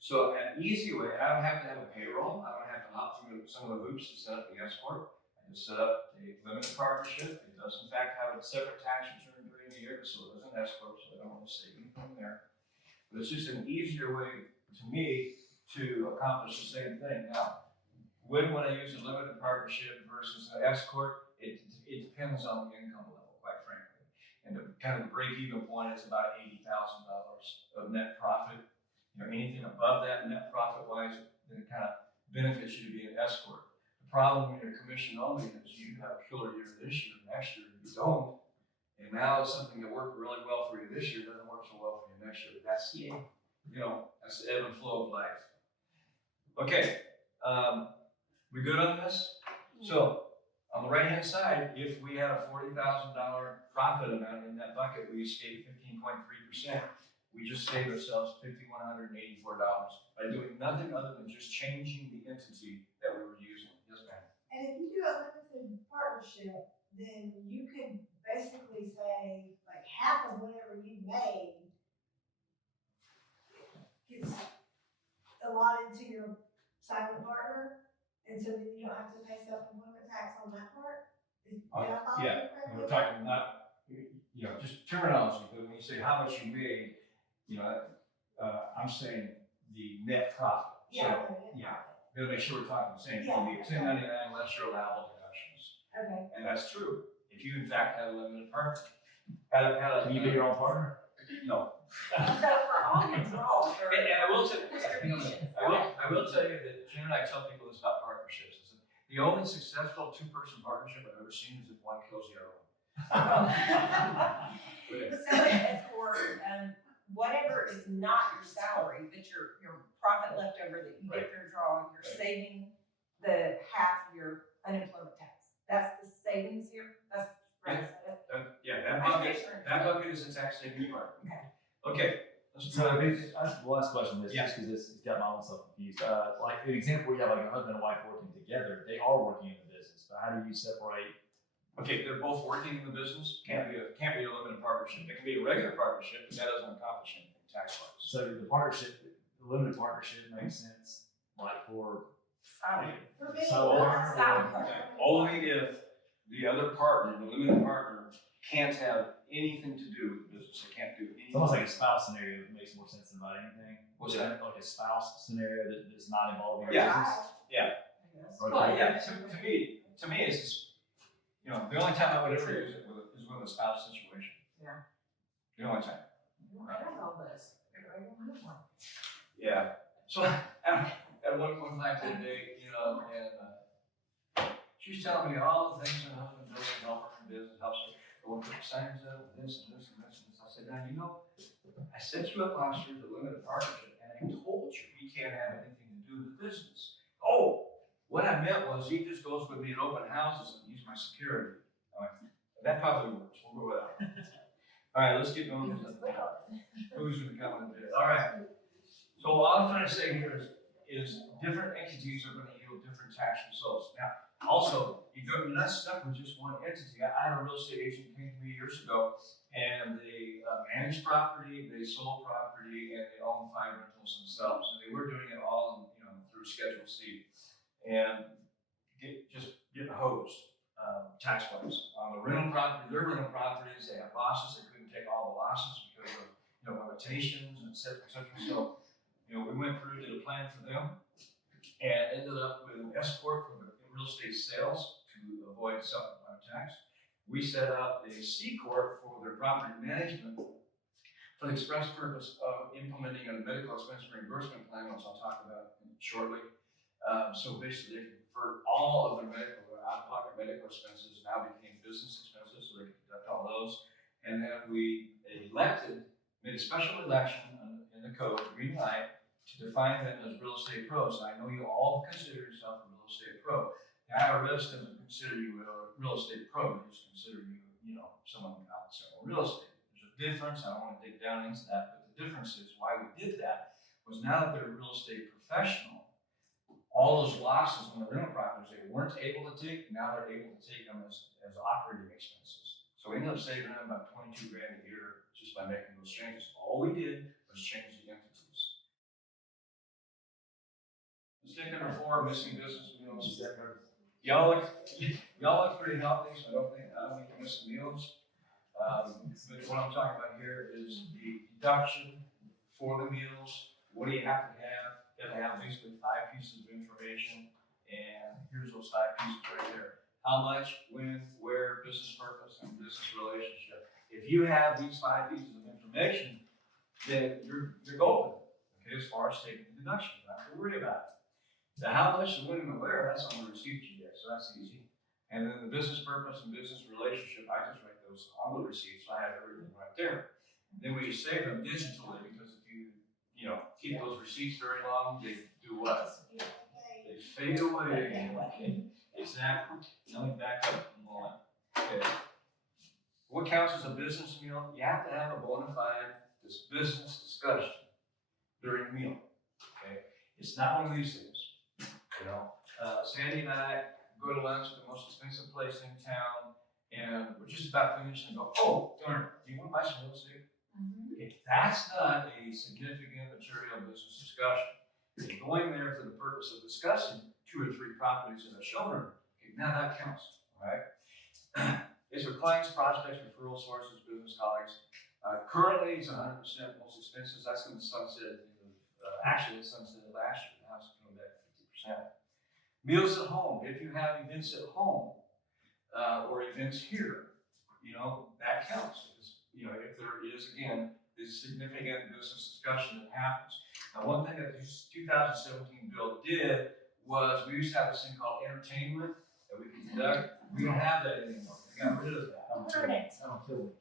So an easy way, I don't have to have a payroll. I don't have to hop through some of the hoops to set up the escort. Set up a limited partnership. It does in fact have a separate tax return during the year, so it doesn't escort, so I don't want to save anything there. But it's just an easier way to me to accomplish the same thing. Now, when would I use a limited partnership versus an escort? It depends on the income level, quite frankly. And the kind of break-even point is about $80,000 of net profit. Anything above that net profit-wise, then it kind of benefits you to be an escort. The problem when you're commission only is you have a killer year this year, next year you don't, And now it's something that worked really well for you this year, doesn't work so well for you next year. That's, that's the ebb and flow of life. Okay, we good on this? So, on the right-hand side, if we had a $40,000 profit amount in that bucket, we escaped 15.3%. We just saved ourselves $5,184 by doing nothing other than just changing the entity that we were using. Yes, ma'am. And if you do a limited partnership, then you could basically say, like, half of whatever you made gets allotted to your silent partner, and so then you don't have to pay self-employment tax on that part? Did I follow you Yeah, correctly? we're talking not, just terminology, but when you say how much you made, I'm saying the net profit. Yeah, So, okay, yeah. Gotta make sure we're talking the same thing. Yeah. You get 1099 less your allowable deductions. okay. And that's true. If you in fact had a limited partner. Can you be your own partner? No. So for all your draws or And I will tell, distributions, I will tell you that Jen and I tell people this about partnerships. Is that the only successful two-person partnership I've ever seen is if one kills the other one. So as for, whatever is not your salary, but your profit left over that you get your draw, you're saving the half of your unemployment tax. That's the savings here, that's right. That bucket is a tax savings part. Okay. Let's So do it. the last question is, just because it's got my own self confused. Like an example, you have like a husband and wife working together. They are working in the business, but how do you separate? Okay, they're both working in the business. Can't be a limited partnership. It can be a regular partnership, but that doesn't accomplish anything tax-wise. So the limited partnership makes sense, like for For me, So- Silent partner. Only if the other partner, the limited partner, can't have anything to do with the business. They can't do anything. it's almost like a spouse scenario that makes more sense than about anything. What's that? Like a spouse scenario that is not involving your Yeah. business. Or Well, like- yeah, to me, it's just, the only time I would ever use it is with a spouse situation. Yeah. The only time. You don't have all this. You don't have one. Yeah. So at one time today, and she's telling me all the things her husband does to help her in business, helps her go and put signs up, this and this and this. And I said, now, I set you up last year as a limited partnership, and I told you he can't have anything to do with the business. Oh, what I meant was he just goes with me to open houses and use my security. I'm like, that probably works. We'll go with that. All right, let's get going. Who's going to come in bid? All right. So all I'm trying to say here is different entities are going to yield different tax results. Now, also, you're not stuck with just one entity. I had a real estate agent who came to me years ago, and they managed property, they sold property, and they owned 5 rentals themselves. And they were doing it all, through Schedule C, and just getting hosed tax-wise. On the rental property, their rental properties, they have losses. They couldn't take all the losses because of limitations, et cetera, et cetera. So, we went through, did a plan for them, and ended up with an S corp for the real estate sales to avoid self-employment tax. We set up a C corp for their property management for the express purpose of implementing a medical expense reimbursement plan, which I'll talk about shortly. So basically, they convert all of their out-of-pocket medical expenses now became business expenses, so they can deduct all those. And then we made a special election in the code, green light, to define them as real estate pros. And I know you all consider yourself a real estate pro. The IRS doesn't consider you a real estate pro, they just consider you, someone out selling real estate. There's a difference, I don't want to dig down into that, but the difference is why we did that was now that they're a real estate professional, all those losses on the rental properties they weren't able to take, now they're able to take them as operating expenses. So we ended up saving them about $22,000 a year just by making those changes. All we did was change the entities. Mistake number 4, missing business meals. Y'all look pretty healthy, so I don't think you're missing meals. But what I'm talking about here is the deduction for the meals. What do you have to have? You have to have basically 5 pieces of information, and here's those 5 pieces right there. How much, when, where, business purpose, and business relationship. If you have these 5 pieces of information, then you're golden, okay, as far as taking the deduction. You don't have to worry about it. The how much, the when, and the where, that's on the receipt you get, so that's easy. And then the business purpose and business relationship, I just write goes on the receipt, so I have everything right there. Then we save them digitally, because if you keep those receipts very long, they do what? They fade away. Exactly. Let me back up a moment. Okay. What counts as a business meal? You have to have a bona fide business discussion during the meal. Okay. It's not one of these things. Sandy and I go to lunch at the most expensive place in town, and we're just about finished and go, oh, darn, do you want to buy some real estate? Okay, that's not a significant material business discussion. You're going there for the purpose of discussing 2 or 3 properties in a showroom. Okay, now that counts, all right? It's for clients, prospects, referral sources, business colleagues. Currently, it's 100% most expenses. That's going to sunset. Actually, it sunsetted last year. Now it's coming back 50%. Meals at home. If you have events at home or events here, that counts. If there is, again, this significant business discussion that happens. Now, one thing that this 2017 bill did was we used to have this thing called entertainment that we could deduct. We don't have that anymore. We got rid of that. Darn it. That'll kill me.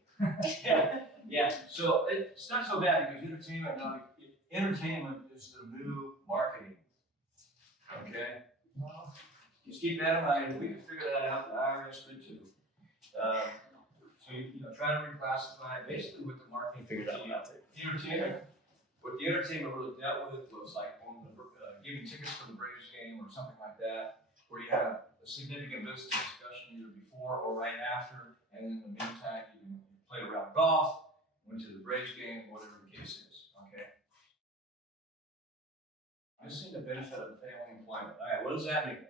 Yeah. So it's not so bad, because entertainment is the new marketing. Okay? Just keep that in mind. We can figure that out. The IRS could too. So try to reclassify basically what the marketing Figured out how to. entertainment. What the entertainment really dealt with was like giving tickets for the Braves game or something like that, where you have a significant business discussion either before or right after, and in the meantime you played around golf, went to the Braves game, whatever the case is. Okay. I see the benefit of family employment. All right, what does that mean?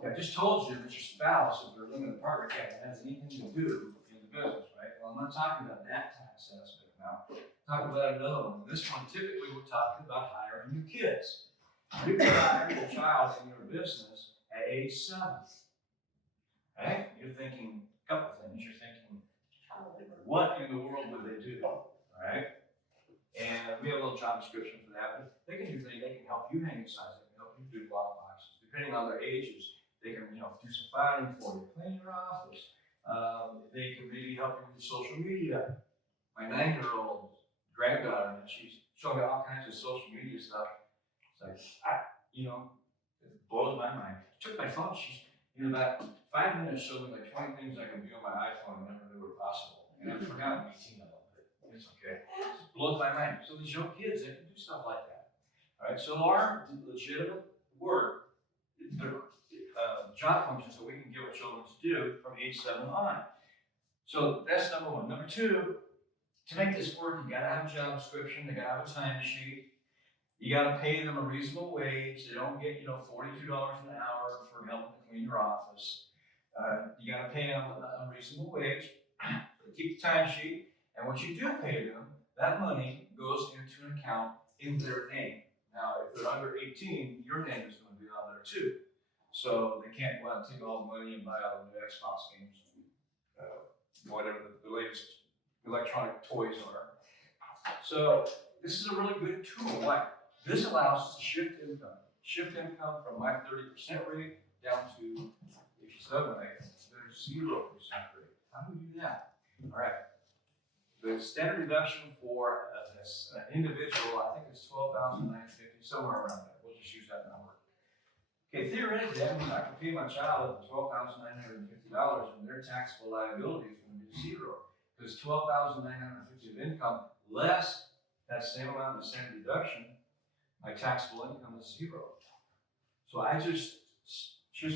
I just told you that your spouse, if they're living in a partner account, has anything to do in the business, right? Well, I'm not talking about that tax aspect now. I'm talking about another one. This one, typically, we're talking about hiring your kids. You can hire your child in your business at age 7. Right? You're thinking a couple of things. You're thinking, what in the world would they do? All right? And we have a little job description for that, but they can do things. They can help you hang your signs. They can help you do lock boxes. Depending on their ages, they can, do some filing for you, clean your office. They can maybe help you with social media. My 9-year-old granddaughter, she's showing me all kinds of social media stuff. It's like, it blows my mind. She took my phone. She's, in about 5 minutes, showed me like 20 things I can do on my iPhone and never knew were possible. And I've forgotten 18 of them, but it's okay. It blows my mind. So these young kids, they can do stuff like that. All right, so our legitimate work, job functions that we can give our children to do from age 7 on. So that's number 1. Number 2, to make this work, you gotta have a job description, they gotta have a time sheet, you gotta pay them a reasonable wage. They don't get, $42 an hour for helping to clean your office. You gotta pay them a reasonable wage, keep the time sheet, and once you do pay them, that money goes into an account in their name. Now, if they're under 18, your name is gonna be on there too. So they can't go out and take all the money and buy all the new Xbox games, whatever the latest electronic toys are. So this is a really good tool. Why? This allows us to shift income from my 30% rate down to, if you submit, their 0% rate. How do we do that? All right. The standard deduction for an individual, I think it's $12,950, somewhere around that. We'll just use that number. Okay, theoretically, that means I can pay my child up to $12,950, and their taxable liability is going to be 0. Because $12,950 of income less that same amount of standard deduction, my taxable income is 0. So I just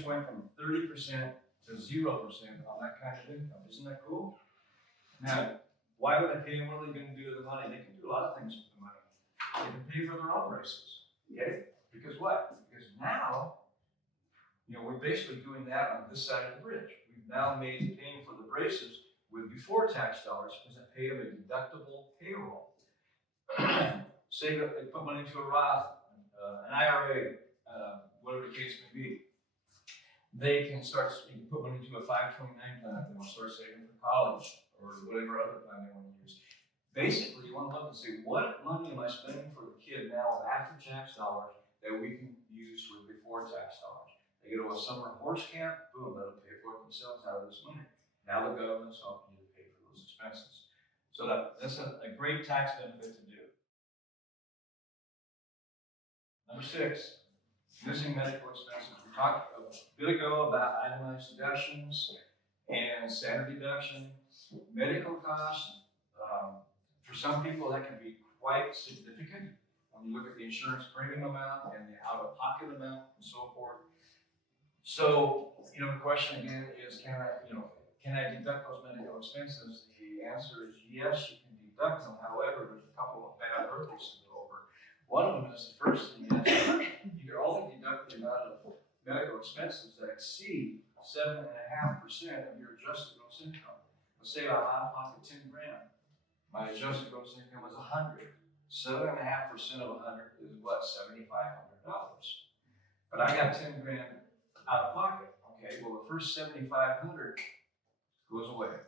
went from 30% to 0% on that kind of income. Isn't that cool? Now, why would I pay them? What are they going to do with the money? They can do a lot of things with the money. They can pay for their own braces. Okay? Because what? Because now, we're basically doing that on this side of the bridge. We've now made paying for the braces with before tax dollars because I pay them a deductible payroll. Say that they put money into a Roth, an IRA, whatever the case may be. They can put money into a 529 plan. They will start saving for college or whatever other plan they want to use. Basically, you want to look and see what money am I spending for the kid now with after tax dollars that we can use with before tax dollars. They go to a summer horse camp, boom, that'll pay for it themselves out of this money. Now the government's helping you to pay expenses. So that's a great tax benefit to do. Number 6, missing medical expenses. We talked a bit ago about itemized deductions and standard deduction. Medical costs, for some people that can be quite significant when you look at the insurance premium amount and the out-of-pocket amount and so forth. So, the question again is, can I deduct those medical expenses? The answer is yes, you can deduct them. However, there's a couple of bad hurdles to go over. One of them is the first thing is you can only deduct the amount of medical expenses that exceed 7.5% of your adjusted gross income. Let's say I'm out of pocket 10 grand. My adjusted gross income is 100. 7.5% of 100 is what? $7,500. But I got 10 grand out of pocket. Okay, well the first 7,500 goes away.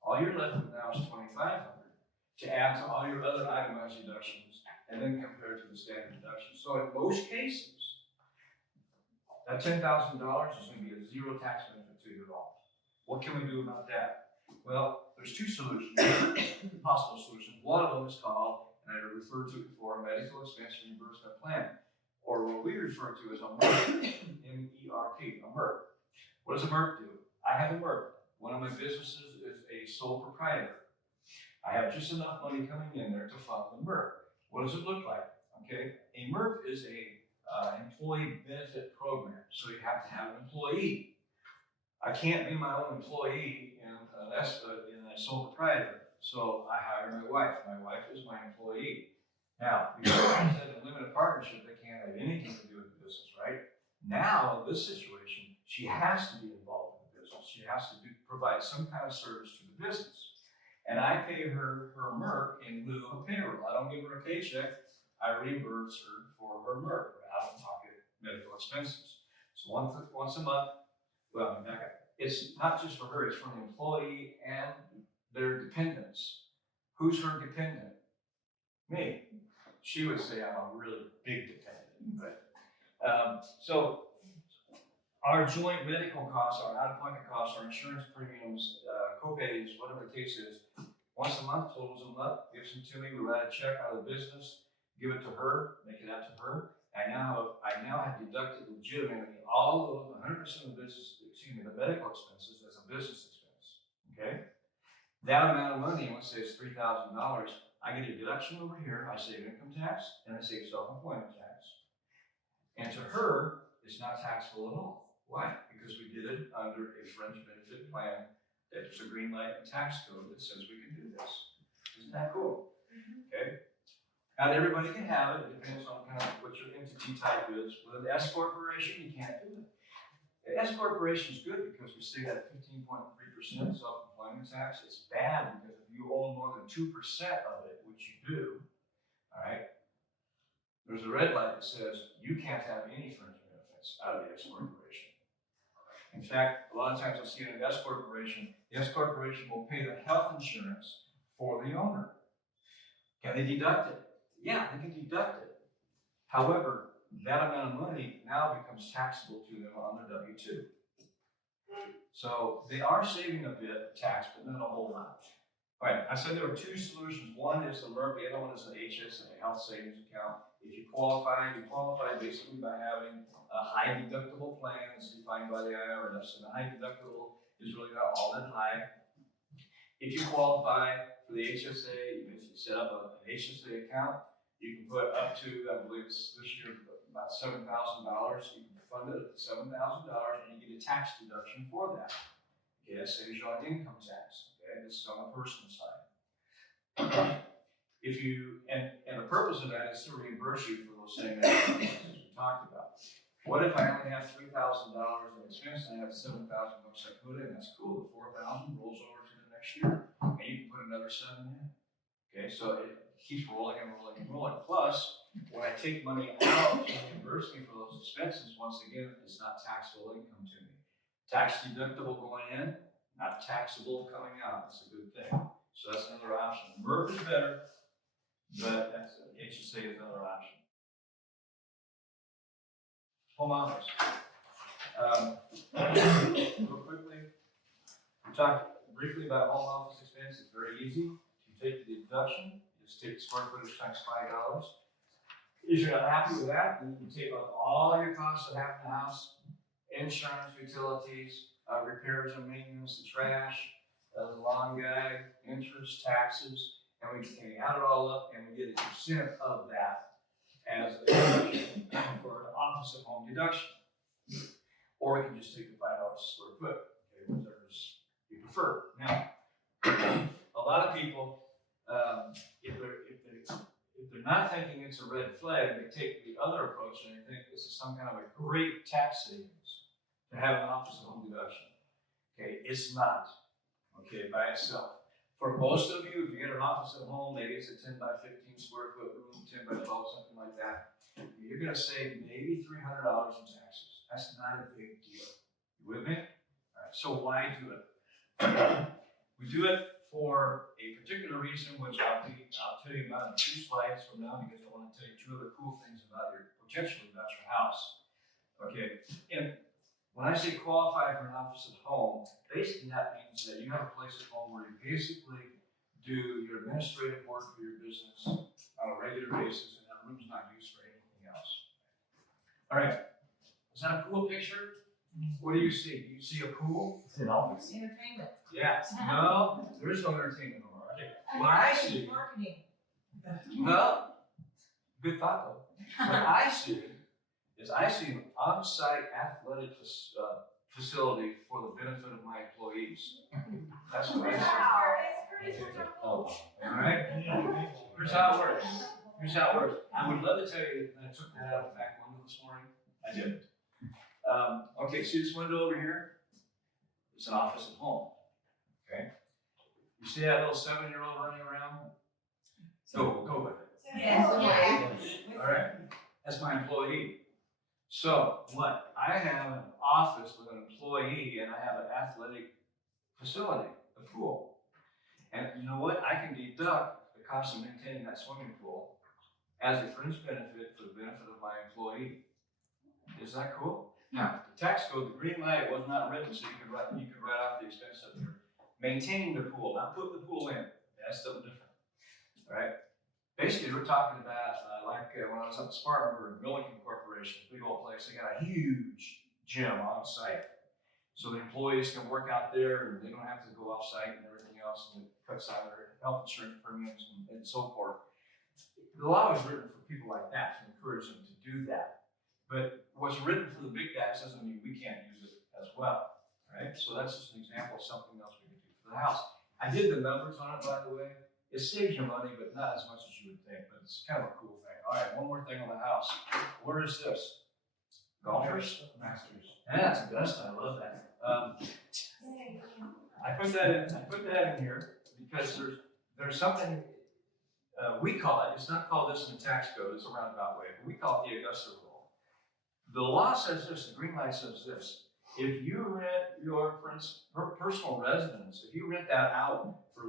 All you're left with now is 2,500 to add to all your other itemized deductions and then compare to the standard deduction. So in most cases, that $10,000 is going to be a zero tax benefit to you at all. What can we do about that? Well, there's 2 solutions, possible solutions. One of them is called, and I referred to it before, a medical expense reimbursement plan, or what we refer to as a MERP, M-E-R-P, a MERP. What does a MERP do? I have a MERP. One of my businesses is a sole proprietor. I have just enough money coming in there to fund the MERP. What does it look like? Okay, a MERP is a employee benefit program, so you have to have an employee. I can't be my own employee in a sole proprietor, so I hire my wife. My wife is my employee. Now, because I said a limited partnership, they can't have anything to do with the business, right? Now, in this situation, she has to be involved in the business. She has to provide some kind of service to the business. And I pay her MERP in lieu of a payroll. I don't give her a paycheck. I reimburse her for her MERP, her out-of-pocket medical expenses. So once a month, well, it's not just for her, it's for the employee and their dependents. Who's her dependent? Me. She would say I'm a really big dependent, but so our joint medical costs, our out-of-pocket costs, our insurance premiums, co-pays, whatever the case is, once a month totals them up, gives them to me, we write a check out of the business, give it to her, make it out to her. I now have deducted legitimately all of 100% of the the medical expenses as a business expense. Okay? That amount of money, let's say it's $3,000, I get a deduction over here, I save income tax, and I save self-employment tax. And to her, it's not taxable at all. Why? Because we did it under a fringe benefit plan that there's a green light in tax code that says we can do this. Isn't that cool? Okay? Not everybody can have it. It depends on kind of what your entity type is. With an S corporation, you can't do it. The S corporation is good because we stay at 15.3% self-employment tax. It's bad because if you own more than 2% of it, which you do, all right, there's a red light that says you can't have any fringe benefits out of the S corporation. In fact, a lot of times I see in an S corporation, the S corporation will pay the health insurance for the owner. Can they deduct it? Yeah, they can deduct it. However, that amount of money now becomes taxable to them on their W-2. So they are saving a bit of tax, but not a whole lot. All right, I said there were 2 solutions. One is the MERP, the other one is an HSA, health savings account. If you qualify basically by having a high deductible plan as defined by the IRS, and the high deductible is really not all that high. If you qualify for the HSA, you basically set up an HSA account. You can put up to, I believe it's this year, about $7,000. You can fund it up to $7,000 and you get a tax deduction for that. Okay, that saves you on income tax. Okay, this is on the personal side. And the purpose of that is to reimburse you for those same expenses we talked about. What if I only have $3,000 in expense and I have $7,000 I put in? That's cool. The $4,000 rolls over to the next year, and you can put another $7,000 in. Okay, so it keeps rolling and rolling and rolling. Plus, when I take money out to reimburse me for those expenses, once again, it's not taxable income to me. Tax deductible going in, not taxable coming out. That's a good thing. So that's another option. MERP is better, but HSA is another option. Home office. Real quickly, we talked briefly about home office expense. It's very easy. You take the deduction, you just take the square footage times $5. If you're not happy with that, then you can take off all your costs that happen in the house, insurance, utilities, repairs and maintenance, the trash, the lawn guy, interest, taxes, and we can add it all up and we get a percent of that as a deduction for an office at home deduction. Or we can just take the $5 a square foot, okay, whichever you prefer. Now, a lot of people, if they're not thinking it's a red flag, they take the other approach and they think this is some kind of a great tax savings to have an office at home deduction. Okay, it's not, okay, by itself. For most of you, if you get an office at home, maybe it's a 10 by 15 square foot room, 10 by 12, something like that, you're gonna save maybe $300 in taxes. That's not a big deal. You with me? All right, so why do it? We do it for a particular reason, which I'll tell you about in 2 slides from now, because I want to tell you 2 other cool things about your house. Okay, and when I say qualify for an office at home, basically that means that you have a place at home where you basically do your administrative work for your business on a regular basis, and that room's not used for anything else. All right, is that a cool picture? What do you see? Do you see a pool? It's an office. Entertainment. Yeah. No, there is no entertainment room. What I see, Marketing. well, good thought though. What I see is an on-site athletic facility for the benefit of my employees. That's what I see. All right? Here's how it works. I would love to tell you that I took that out of the back window this morning. I didn't. Okay, see this window over here? It's an office at home. Okay? You see that little 7-year-old running around? Go with it. Yes. All right. That's my employee. So what? I have an office with an employee and I have an athletic facility, a pool. And you know what? I can deduct the cost of maintaining that swimming pool as a fringe benefit for the benefit of my employee. Is that cool? Now, the tax code, the green light was not written so you could write off the expense of your maintaining the pool, not putting the pool in. That's something different. All right? Basically, we're talking about when I was up at Spartanburg, Milliken Corporation, big old place, they got a huge gym on site. So the employees can work out there and they don't have to go off site and everything else, and it cuts out their health insurance premiums and so forth. The law was written for people like that to encourage them to do that. But what's written for the big guys doesn't mean we can't use it as well. Right? So that's just an example of something else we can do for the house. I did the numbers on it, by the way. It saves you money, but not as much as you would think. But it's kind of a cool thing. All right, one more thing on the house. Where is this? Golfers? Masters. Yeah, that's the best. I love that. I put that in here because there's something we call it. It's not called this in the tax code. It's a roundabout way. But we call it the Augusta rule. The law says this. The green light says this. If you rent your personal residence, if you rent that out for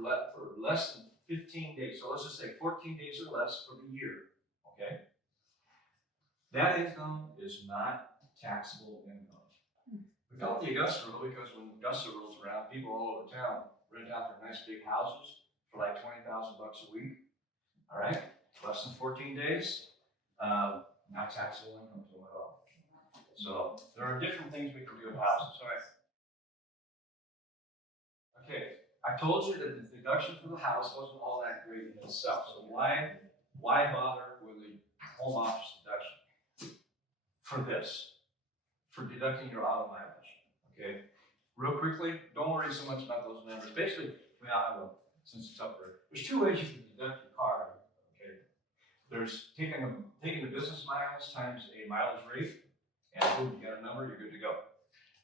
less than 15 days, so let's just say 14 days or less for the year, okay? That income is not taxable income. We call it the Augusta rule because when Augusta rolls around, people all over town rent out their nice big houses for like $20,000 a week. All right, less than 14 days, not taxable income to them at all. So there are different things we can do with houses. All right. Okay, I told you that the deduction for the house wasn't all that great in itself. So why bother with the home office deduction? For this, for deducting your auto mileage. Okay, real quickly, don't worry so much about those numbers. Basically, well, since it's up there, there's 2 ways you can deduct your car. Okay, there's taking the business miles times a mileage rate. And boom, you got a number, you're good to go.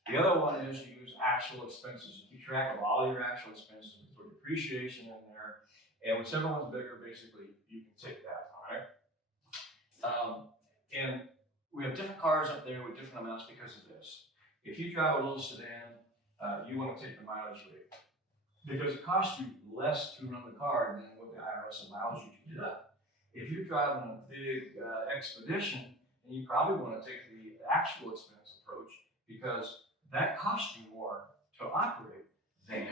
The other one is you use actual expenses. You keep track of all your actual expenses, you put depreciation in there, and whichever one's bigger, basically, you can take that, all right? And we have different cars up there with different amounts because of this. If you drive a little sedan, you want to take the mileage rate because it costs you less to run the car than what the IRS allows you to deduct. If you're driving a big expedition, then you probably want to take the actual expense approach because that costs you more to operate than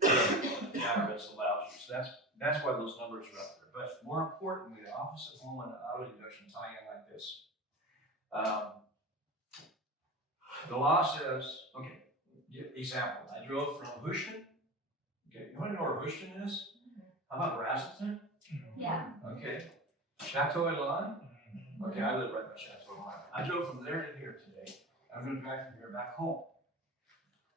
the IRS allows you. So that's why those numbers are up there. But more importantly, the office at home and the auto deduction tie in like this. The law says, okay, example, I drove from Houston. Okay, you want to know where Houston is? How about Razzleton? Yeah. Okay. Chateau Elan? Okay, I live right by Chateau Elan. I drove from there to here today. I'm going to drive from here back home.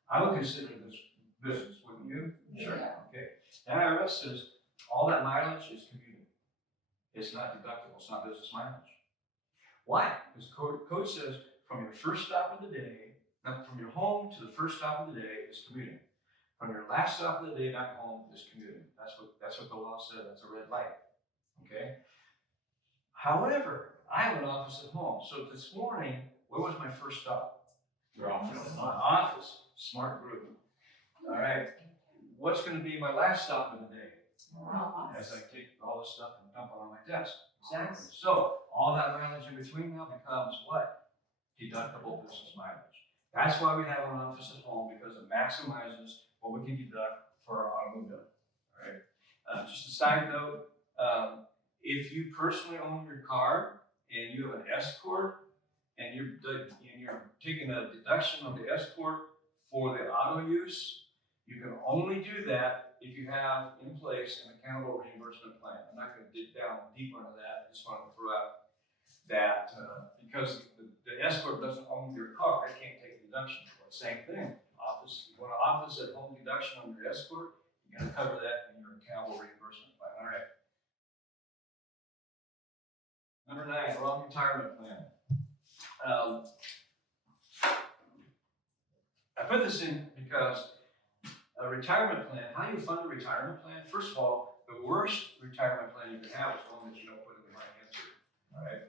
I would consider this business, wouldn't you? Sure. Okay. The IRS says all that mileage is commuting. It's not deductible. It's not business mileage. Why? Because code says from your first stop of the day, from your home to the first stop of the day is commuting. From your last stop of the day back home is commuting. That's what the law says. That's a red light. Okay. However, I have an office at home. So this morning, where was my first stop? Your office. My office. Smart group. All right. What's going to be my last stop of the day? As I take all this stuff and dump it on my desk. Exactly. So all that mileage in between now becomes what? Deductible business mileage. That's why we have an office at home, because it maximizes what we can deduct for our automobile. All right. Just a side note, if you personally own your car and you have an escort and you're taking a deduction on the escort for the auto use, you can only do that if you have in place an accountable reimbursement plan. I'm not going to dig down deeper into that. I just wanted to throw out that because the escort doesn't own your car, it can't take a deduction for it. Same thing. You want an office at home deduction on your escort, you're going to cover that in your accountable reimbursement plan. All right. Number 9, wrong retirement plan. I put this in because a retirement plan, how you fund a retirement plan, first of all, the worst retirement plan you can have is one that you don't put any money into. All right.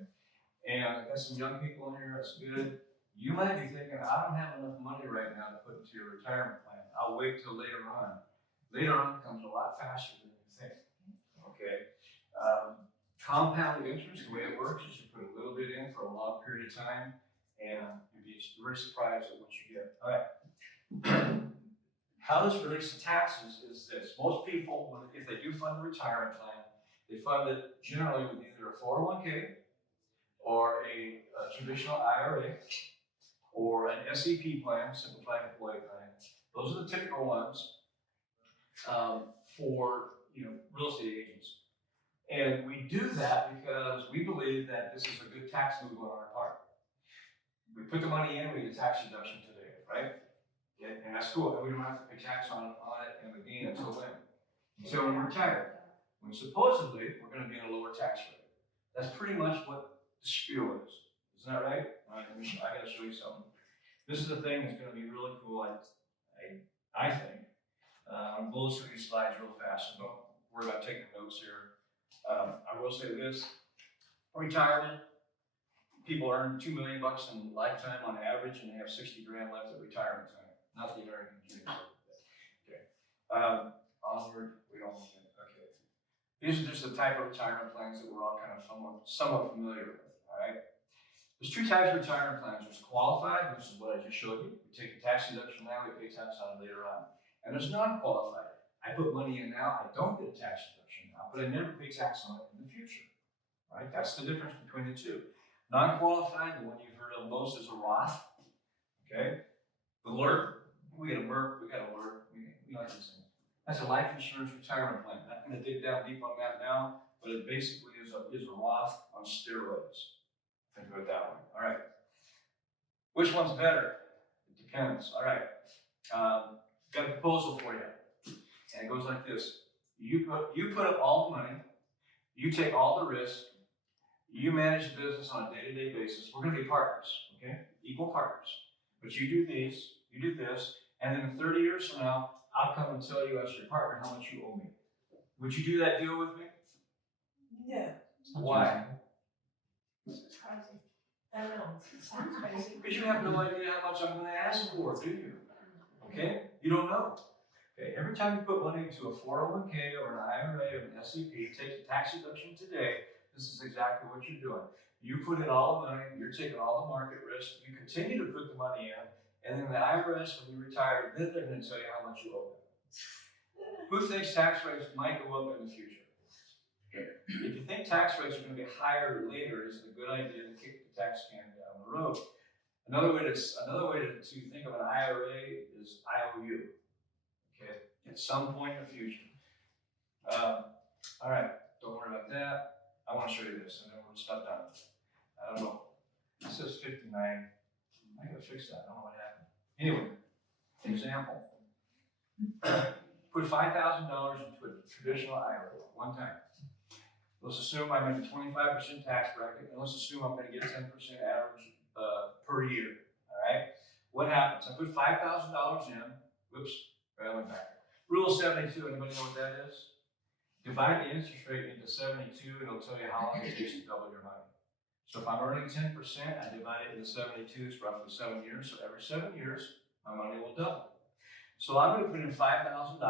And I got some young people in here, that's good. You might be thinking, I don't have enough money right now to put into your retirement plan. I'll wait till later on. Later on comes a lot faster than you think. Okay. Compounded interest, the way it works is you put a little bit in for a long period of time, and you'd be very surprised at what you get. All right. How this relates to taxes is this. Most people, if they do fund a retirement plan, they fund it generally with either a 401k or a traditional IRA or an SEP plan, simplified employee plan. Those are the typical ones for real estate agents. And we do that because we believe that this is a good tax move on our part. We put the money in, we get a tax deduction today, right? And that's cool. And we don't have to pay tax on it and the gain until when? Until we're retired. When supposedly we're going to be in a lower tax rate. That's pretty much what the spiel is. Isn't that right? All right, I got to show you something. This is the thing that's going to be really cool, I think. I'm going to blow through these slides real fast, so don't worry about taking notes here. I will say this, retirement, people earn $2 million in lifetime on average, and they have 60 grand left at retirement time. Not the American dream. Okay. Onward, we don't want to, okay. These are just the type of retirement plans that we're all kind of somewhat familiar with, all right? There's 2 types of retirement plans. There's qualified, which is what I just showed you. We take the tax deduction now, we pay tax on it later on. And there's non-qualified. I put money in now, I don't get a tax deduction now, but I never pay tax on it in the future. Right? That's the difference between the two. Non-qualified, the one you've heard of most is a Roth. Okay? The LIRP, we got a MERP, we got a LIRP, we like this thing. That's a life insurance retirement plan. I'm not going to dig down deep on that now, but it basically is a Roth on steroids. Think of it that way. All right. Which one's better? It depends. All right. Got a proposal for you. And it goes like this. You put up all the money, you take all the risk, you manage the business on a day-to-day basis. We're going to be partners, okay? Equal partners. But you do these, you do this, and then 30 years from now, I'll come and tell you as your partner how much you owe me. Would you do that deal with me? No. Why? I don't know. Sounds crazy. Because you have no idea how much I'm going to ask for, do you? Okay? You don't know. Okay, every time you put money into a 401k or an IRA or an SEP, take the tax deduction today, this is exactly what you're doing. You put in all the money, you're taking all the market risk, you continue to put the money in, And then the IRS, when you retire, then they're gonna tell you how much you owe them. Who thinks tax rates might go up in the future? If you think tax rates are gonna be higher later, is it a good idea to kick the tax can down the road? Another way to think of an IRA is IOU. Okay, at some point in the future. All right, don't worry about that. I want to show you this. I know we're stuck done. I don't know. It says 59. I gotta fix that. I don't know what happened. Anyway, example. Put $5,000 into a traditional IRA one time. Let's assume I'm in a 25% tax bracket, and let's assume I'm going to get 10% average per year. All right. What happens? I put $5,000 in. Whoops. I went back. Rule of 72. Anybody know what that is? Divide the interest rate into 72, and it'll tell you how long it takes to double your money. So if I'm earning 10%, I divide it into 72, it's roughly 7 years. So every 7 years, my money will double. So I'm going to put in $5,000.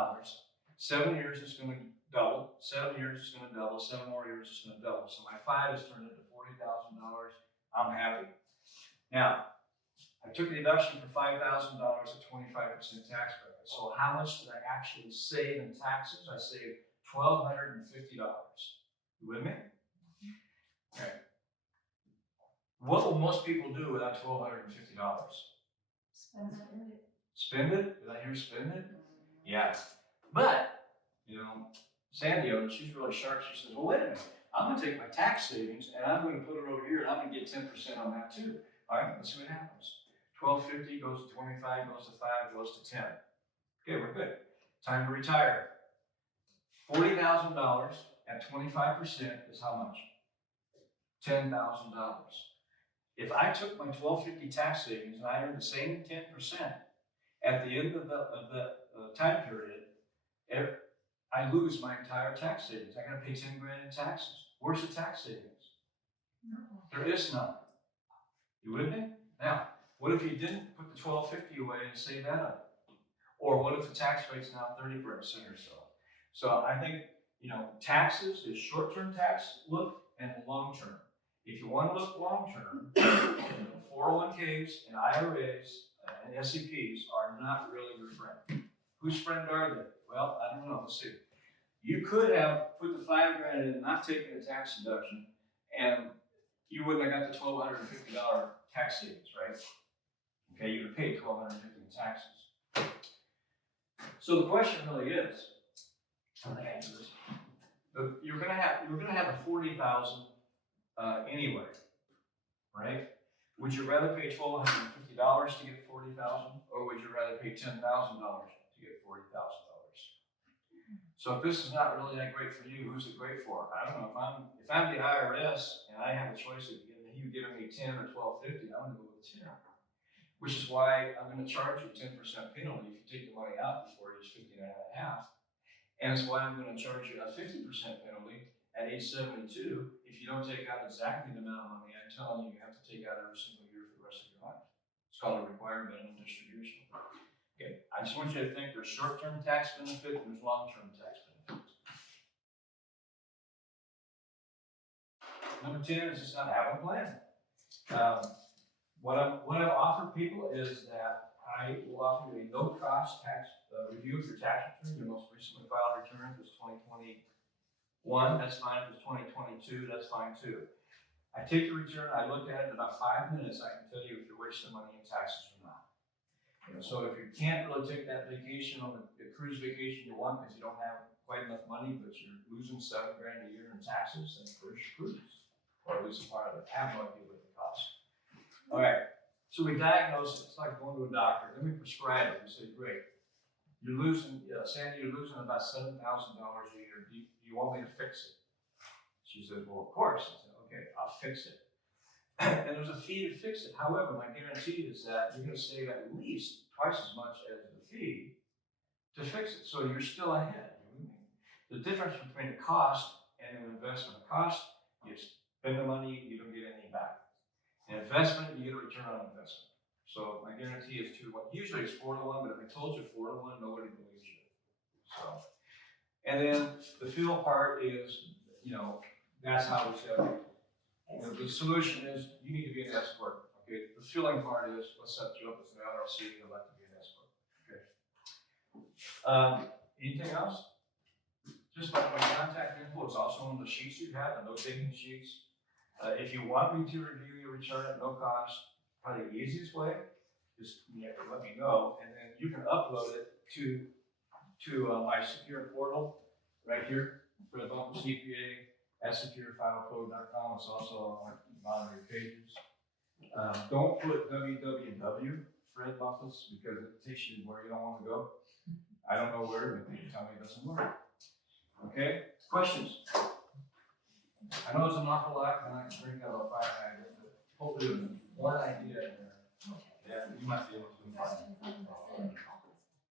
7 years is going to double. 7 years is going to double. 7 more years is going to double. So my 5 is turned into $40,000. I'm happy. Now, I took a deduction for $5,000 at 25% tax bracket. So how much did I actually save in taxes? I saved $1,250. You with me? Okay. What will most people do with that $1,250? Spend it? Did I hear spend it? Yeah. But, you know, Sandy, she's really sharp. She says, well, wait a minute. I'm going to take my tax savings and I'm going to put it over here and I'm going to get 10% on that too. All right, let's see what happens. 1250 goes to 25, goes to 5, goes to 10. Okay, we're good. Time to retire. $40,000 at 25% is how much? $10,000. If I took my 1250 tax savings and I earned the same 10% at the end of the time period, I lose my entire tax savings. I got to pay 10 grand in taxes. Where's the tax savings? No. There is none. You with me? Now, what if you didn't put the 1250 away and save that up? Or what if the tax rate's now 30% or so? So I think, you know, taxes is short-term tax look and long-term. If you want to look long-term, 401ks and IRAs and SEPs are not really your friend. Whose friend are they? Well, I don't know. Let's see. You could have put the $5 grand in and not taken a tax deduction, and you wouldn't have got the $1,250 tax savings, right? Okay, you would have paid $1,250 in taxes. So the question really is, how do I answer this? You're gonna have a $40,000 anyway, right? Would you rather pay $1,250 to get $40,000, or would you rather pay $10,000 to get $40,000? So if this is not really that great for you, who's it great for? I don't know. If I'm the IRS and I have a choice of you giving me 10 or 1250, I'm gonna go with 10. Which is why I'm gonna charge you 10% penalty if you take the money out before age 59 and a half. And it's why I'm gonna charge you a 50% penalty at age 72 if you don't take out exactly the amount of money I'm telling you have to take out every single year for the rest of your life. It's called a required minimum distribution. Okay, I just want you to think there's short-term tax benefit and there's long-term tax benefit. Number 10 is just not having a plan. What I've offered people is that I will offer you a no-cost tax review of your tax return. Your most recently filed return was 2021. That's fine. If it's 2022, that's fine too. I take the return, I look at it in about 5 minutes. I can tell you if you're wasting money in taxes or not. So if you can't really take that vacation on the cruise vacation you want because you don't have quite enough money, but you're losing $7 grand a year in taxes, then where's your cruise? Or at least a part of it. I have no idea what it costs. All right. So we diagnose it. It's like going to a doctor. Then we prescribe it. We say, great. You're losing, Sandy, you're losing about $7,000 a year. Do you want me to fix it? She said, well, of course. I said, okay, I'll fix it. And there's a fee to fix it. However, my guarantee is that you're going to save at least twice as much as the fee to fix it. So you're still ahead. The difference between the cost and an investment. Cost, you spend the money, you don't get anything back. An investment, you get a return on investment. So my guarantee is 2-1. Usually it's 4-1, but if I told you 4-1, nobody believes you. So, and then the feel part is, that's how we say, the solution is you need to be an S corp. Okay, the filling part is, let's set you up as an LLC, you'd like to be an S corp. Okay. Anything else? Just my contact info is also on the sheets you have, the note-taking sheets. If you want me to review your return at no cost, probably the easiest way, just let me know, and then you can upload it to my secure portal right here for the Bumpass CPA at securefilecode.com. It's also on the bottom of your pages. Don't put www for Ed Bumpass because it takes you where you don't want to go. I don't know where, but they tell me it doesn't work. Okay, questions? I know it's an awful lot, and I can bring out a fire hydrant, but hopefully there's one idea in there. Yeah, you might be able to find it.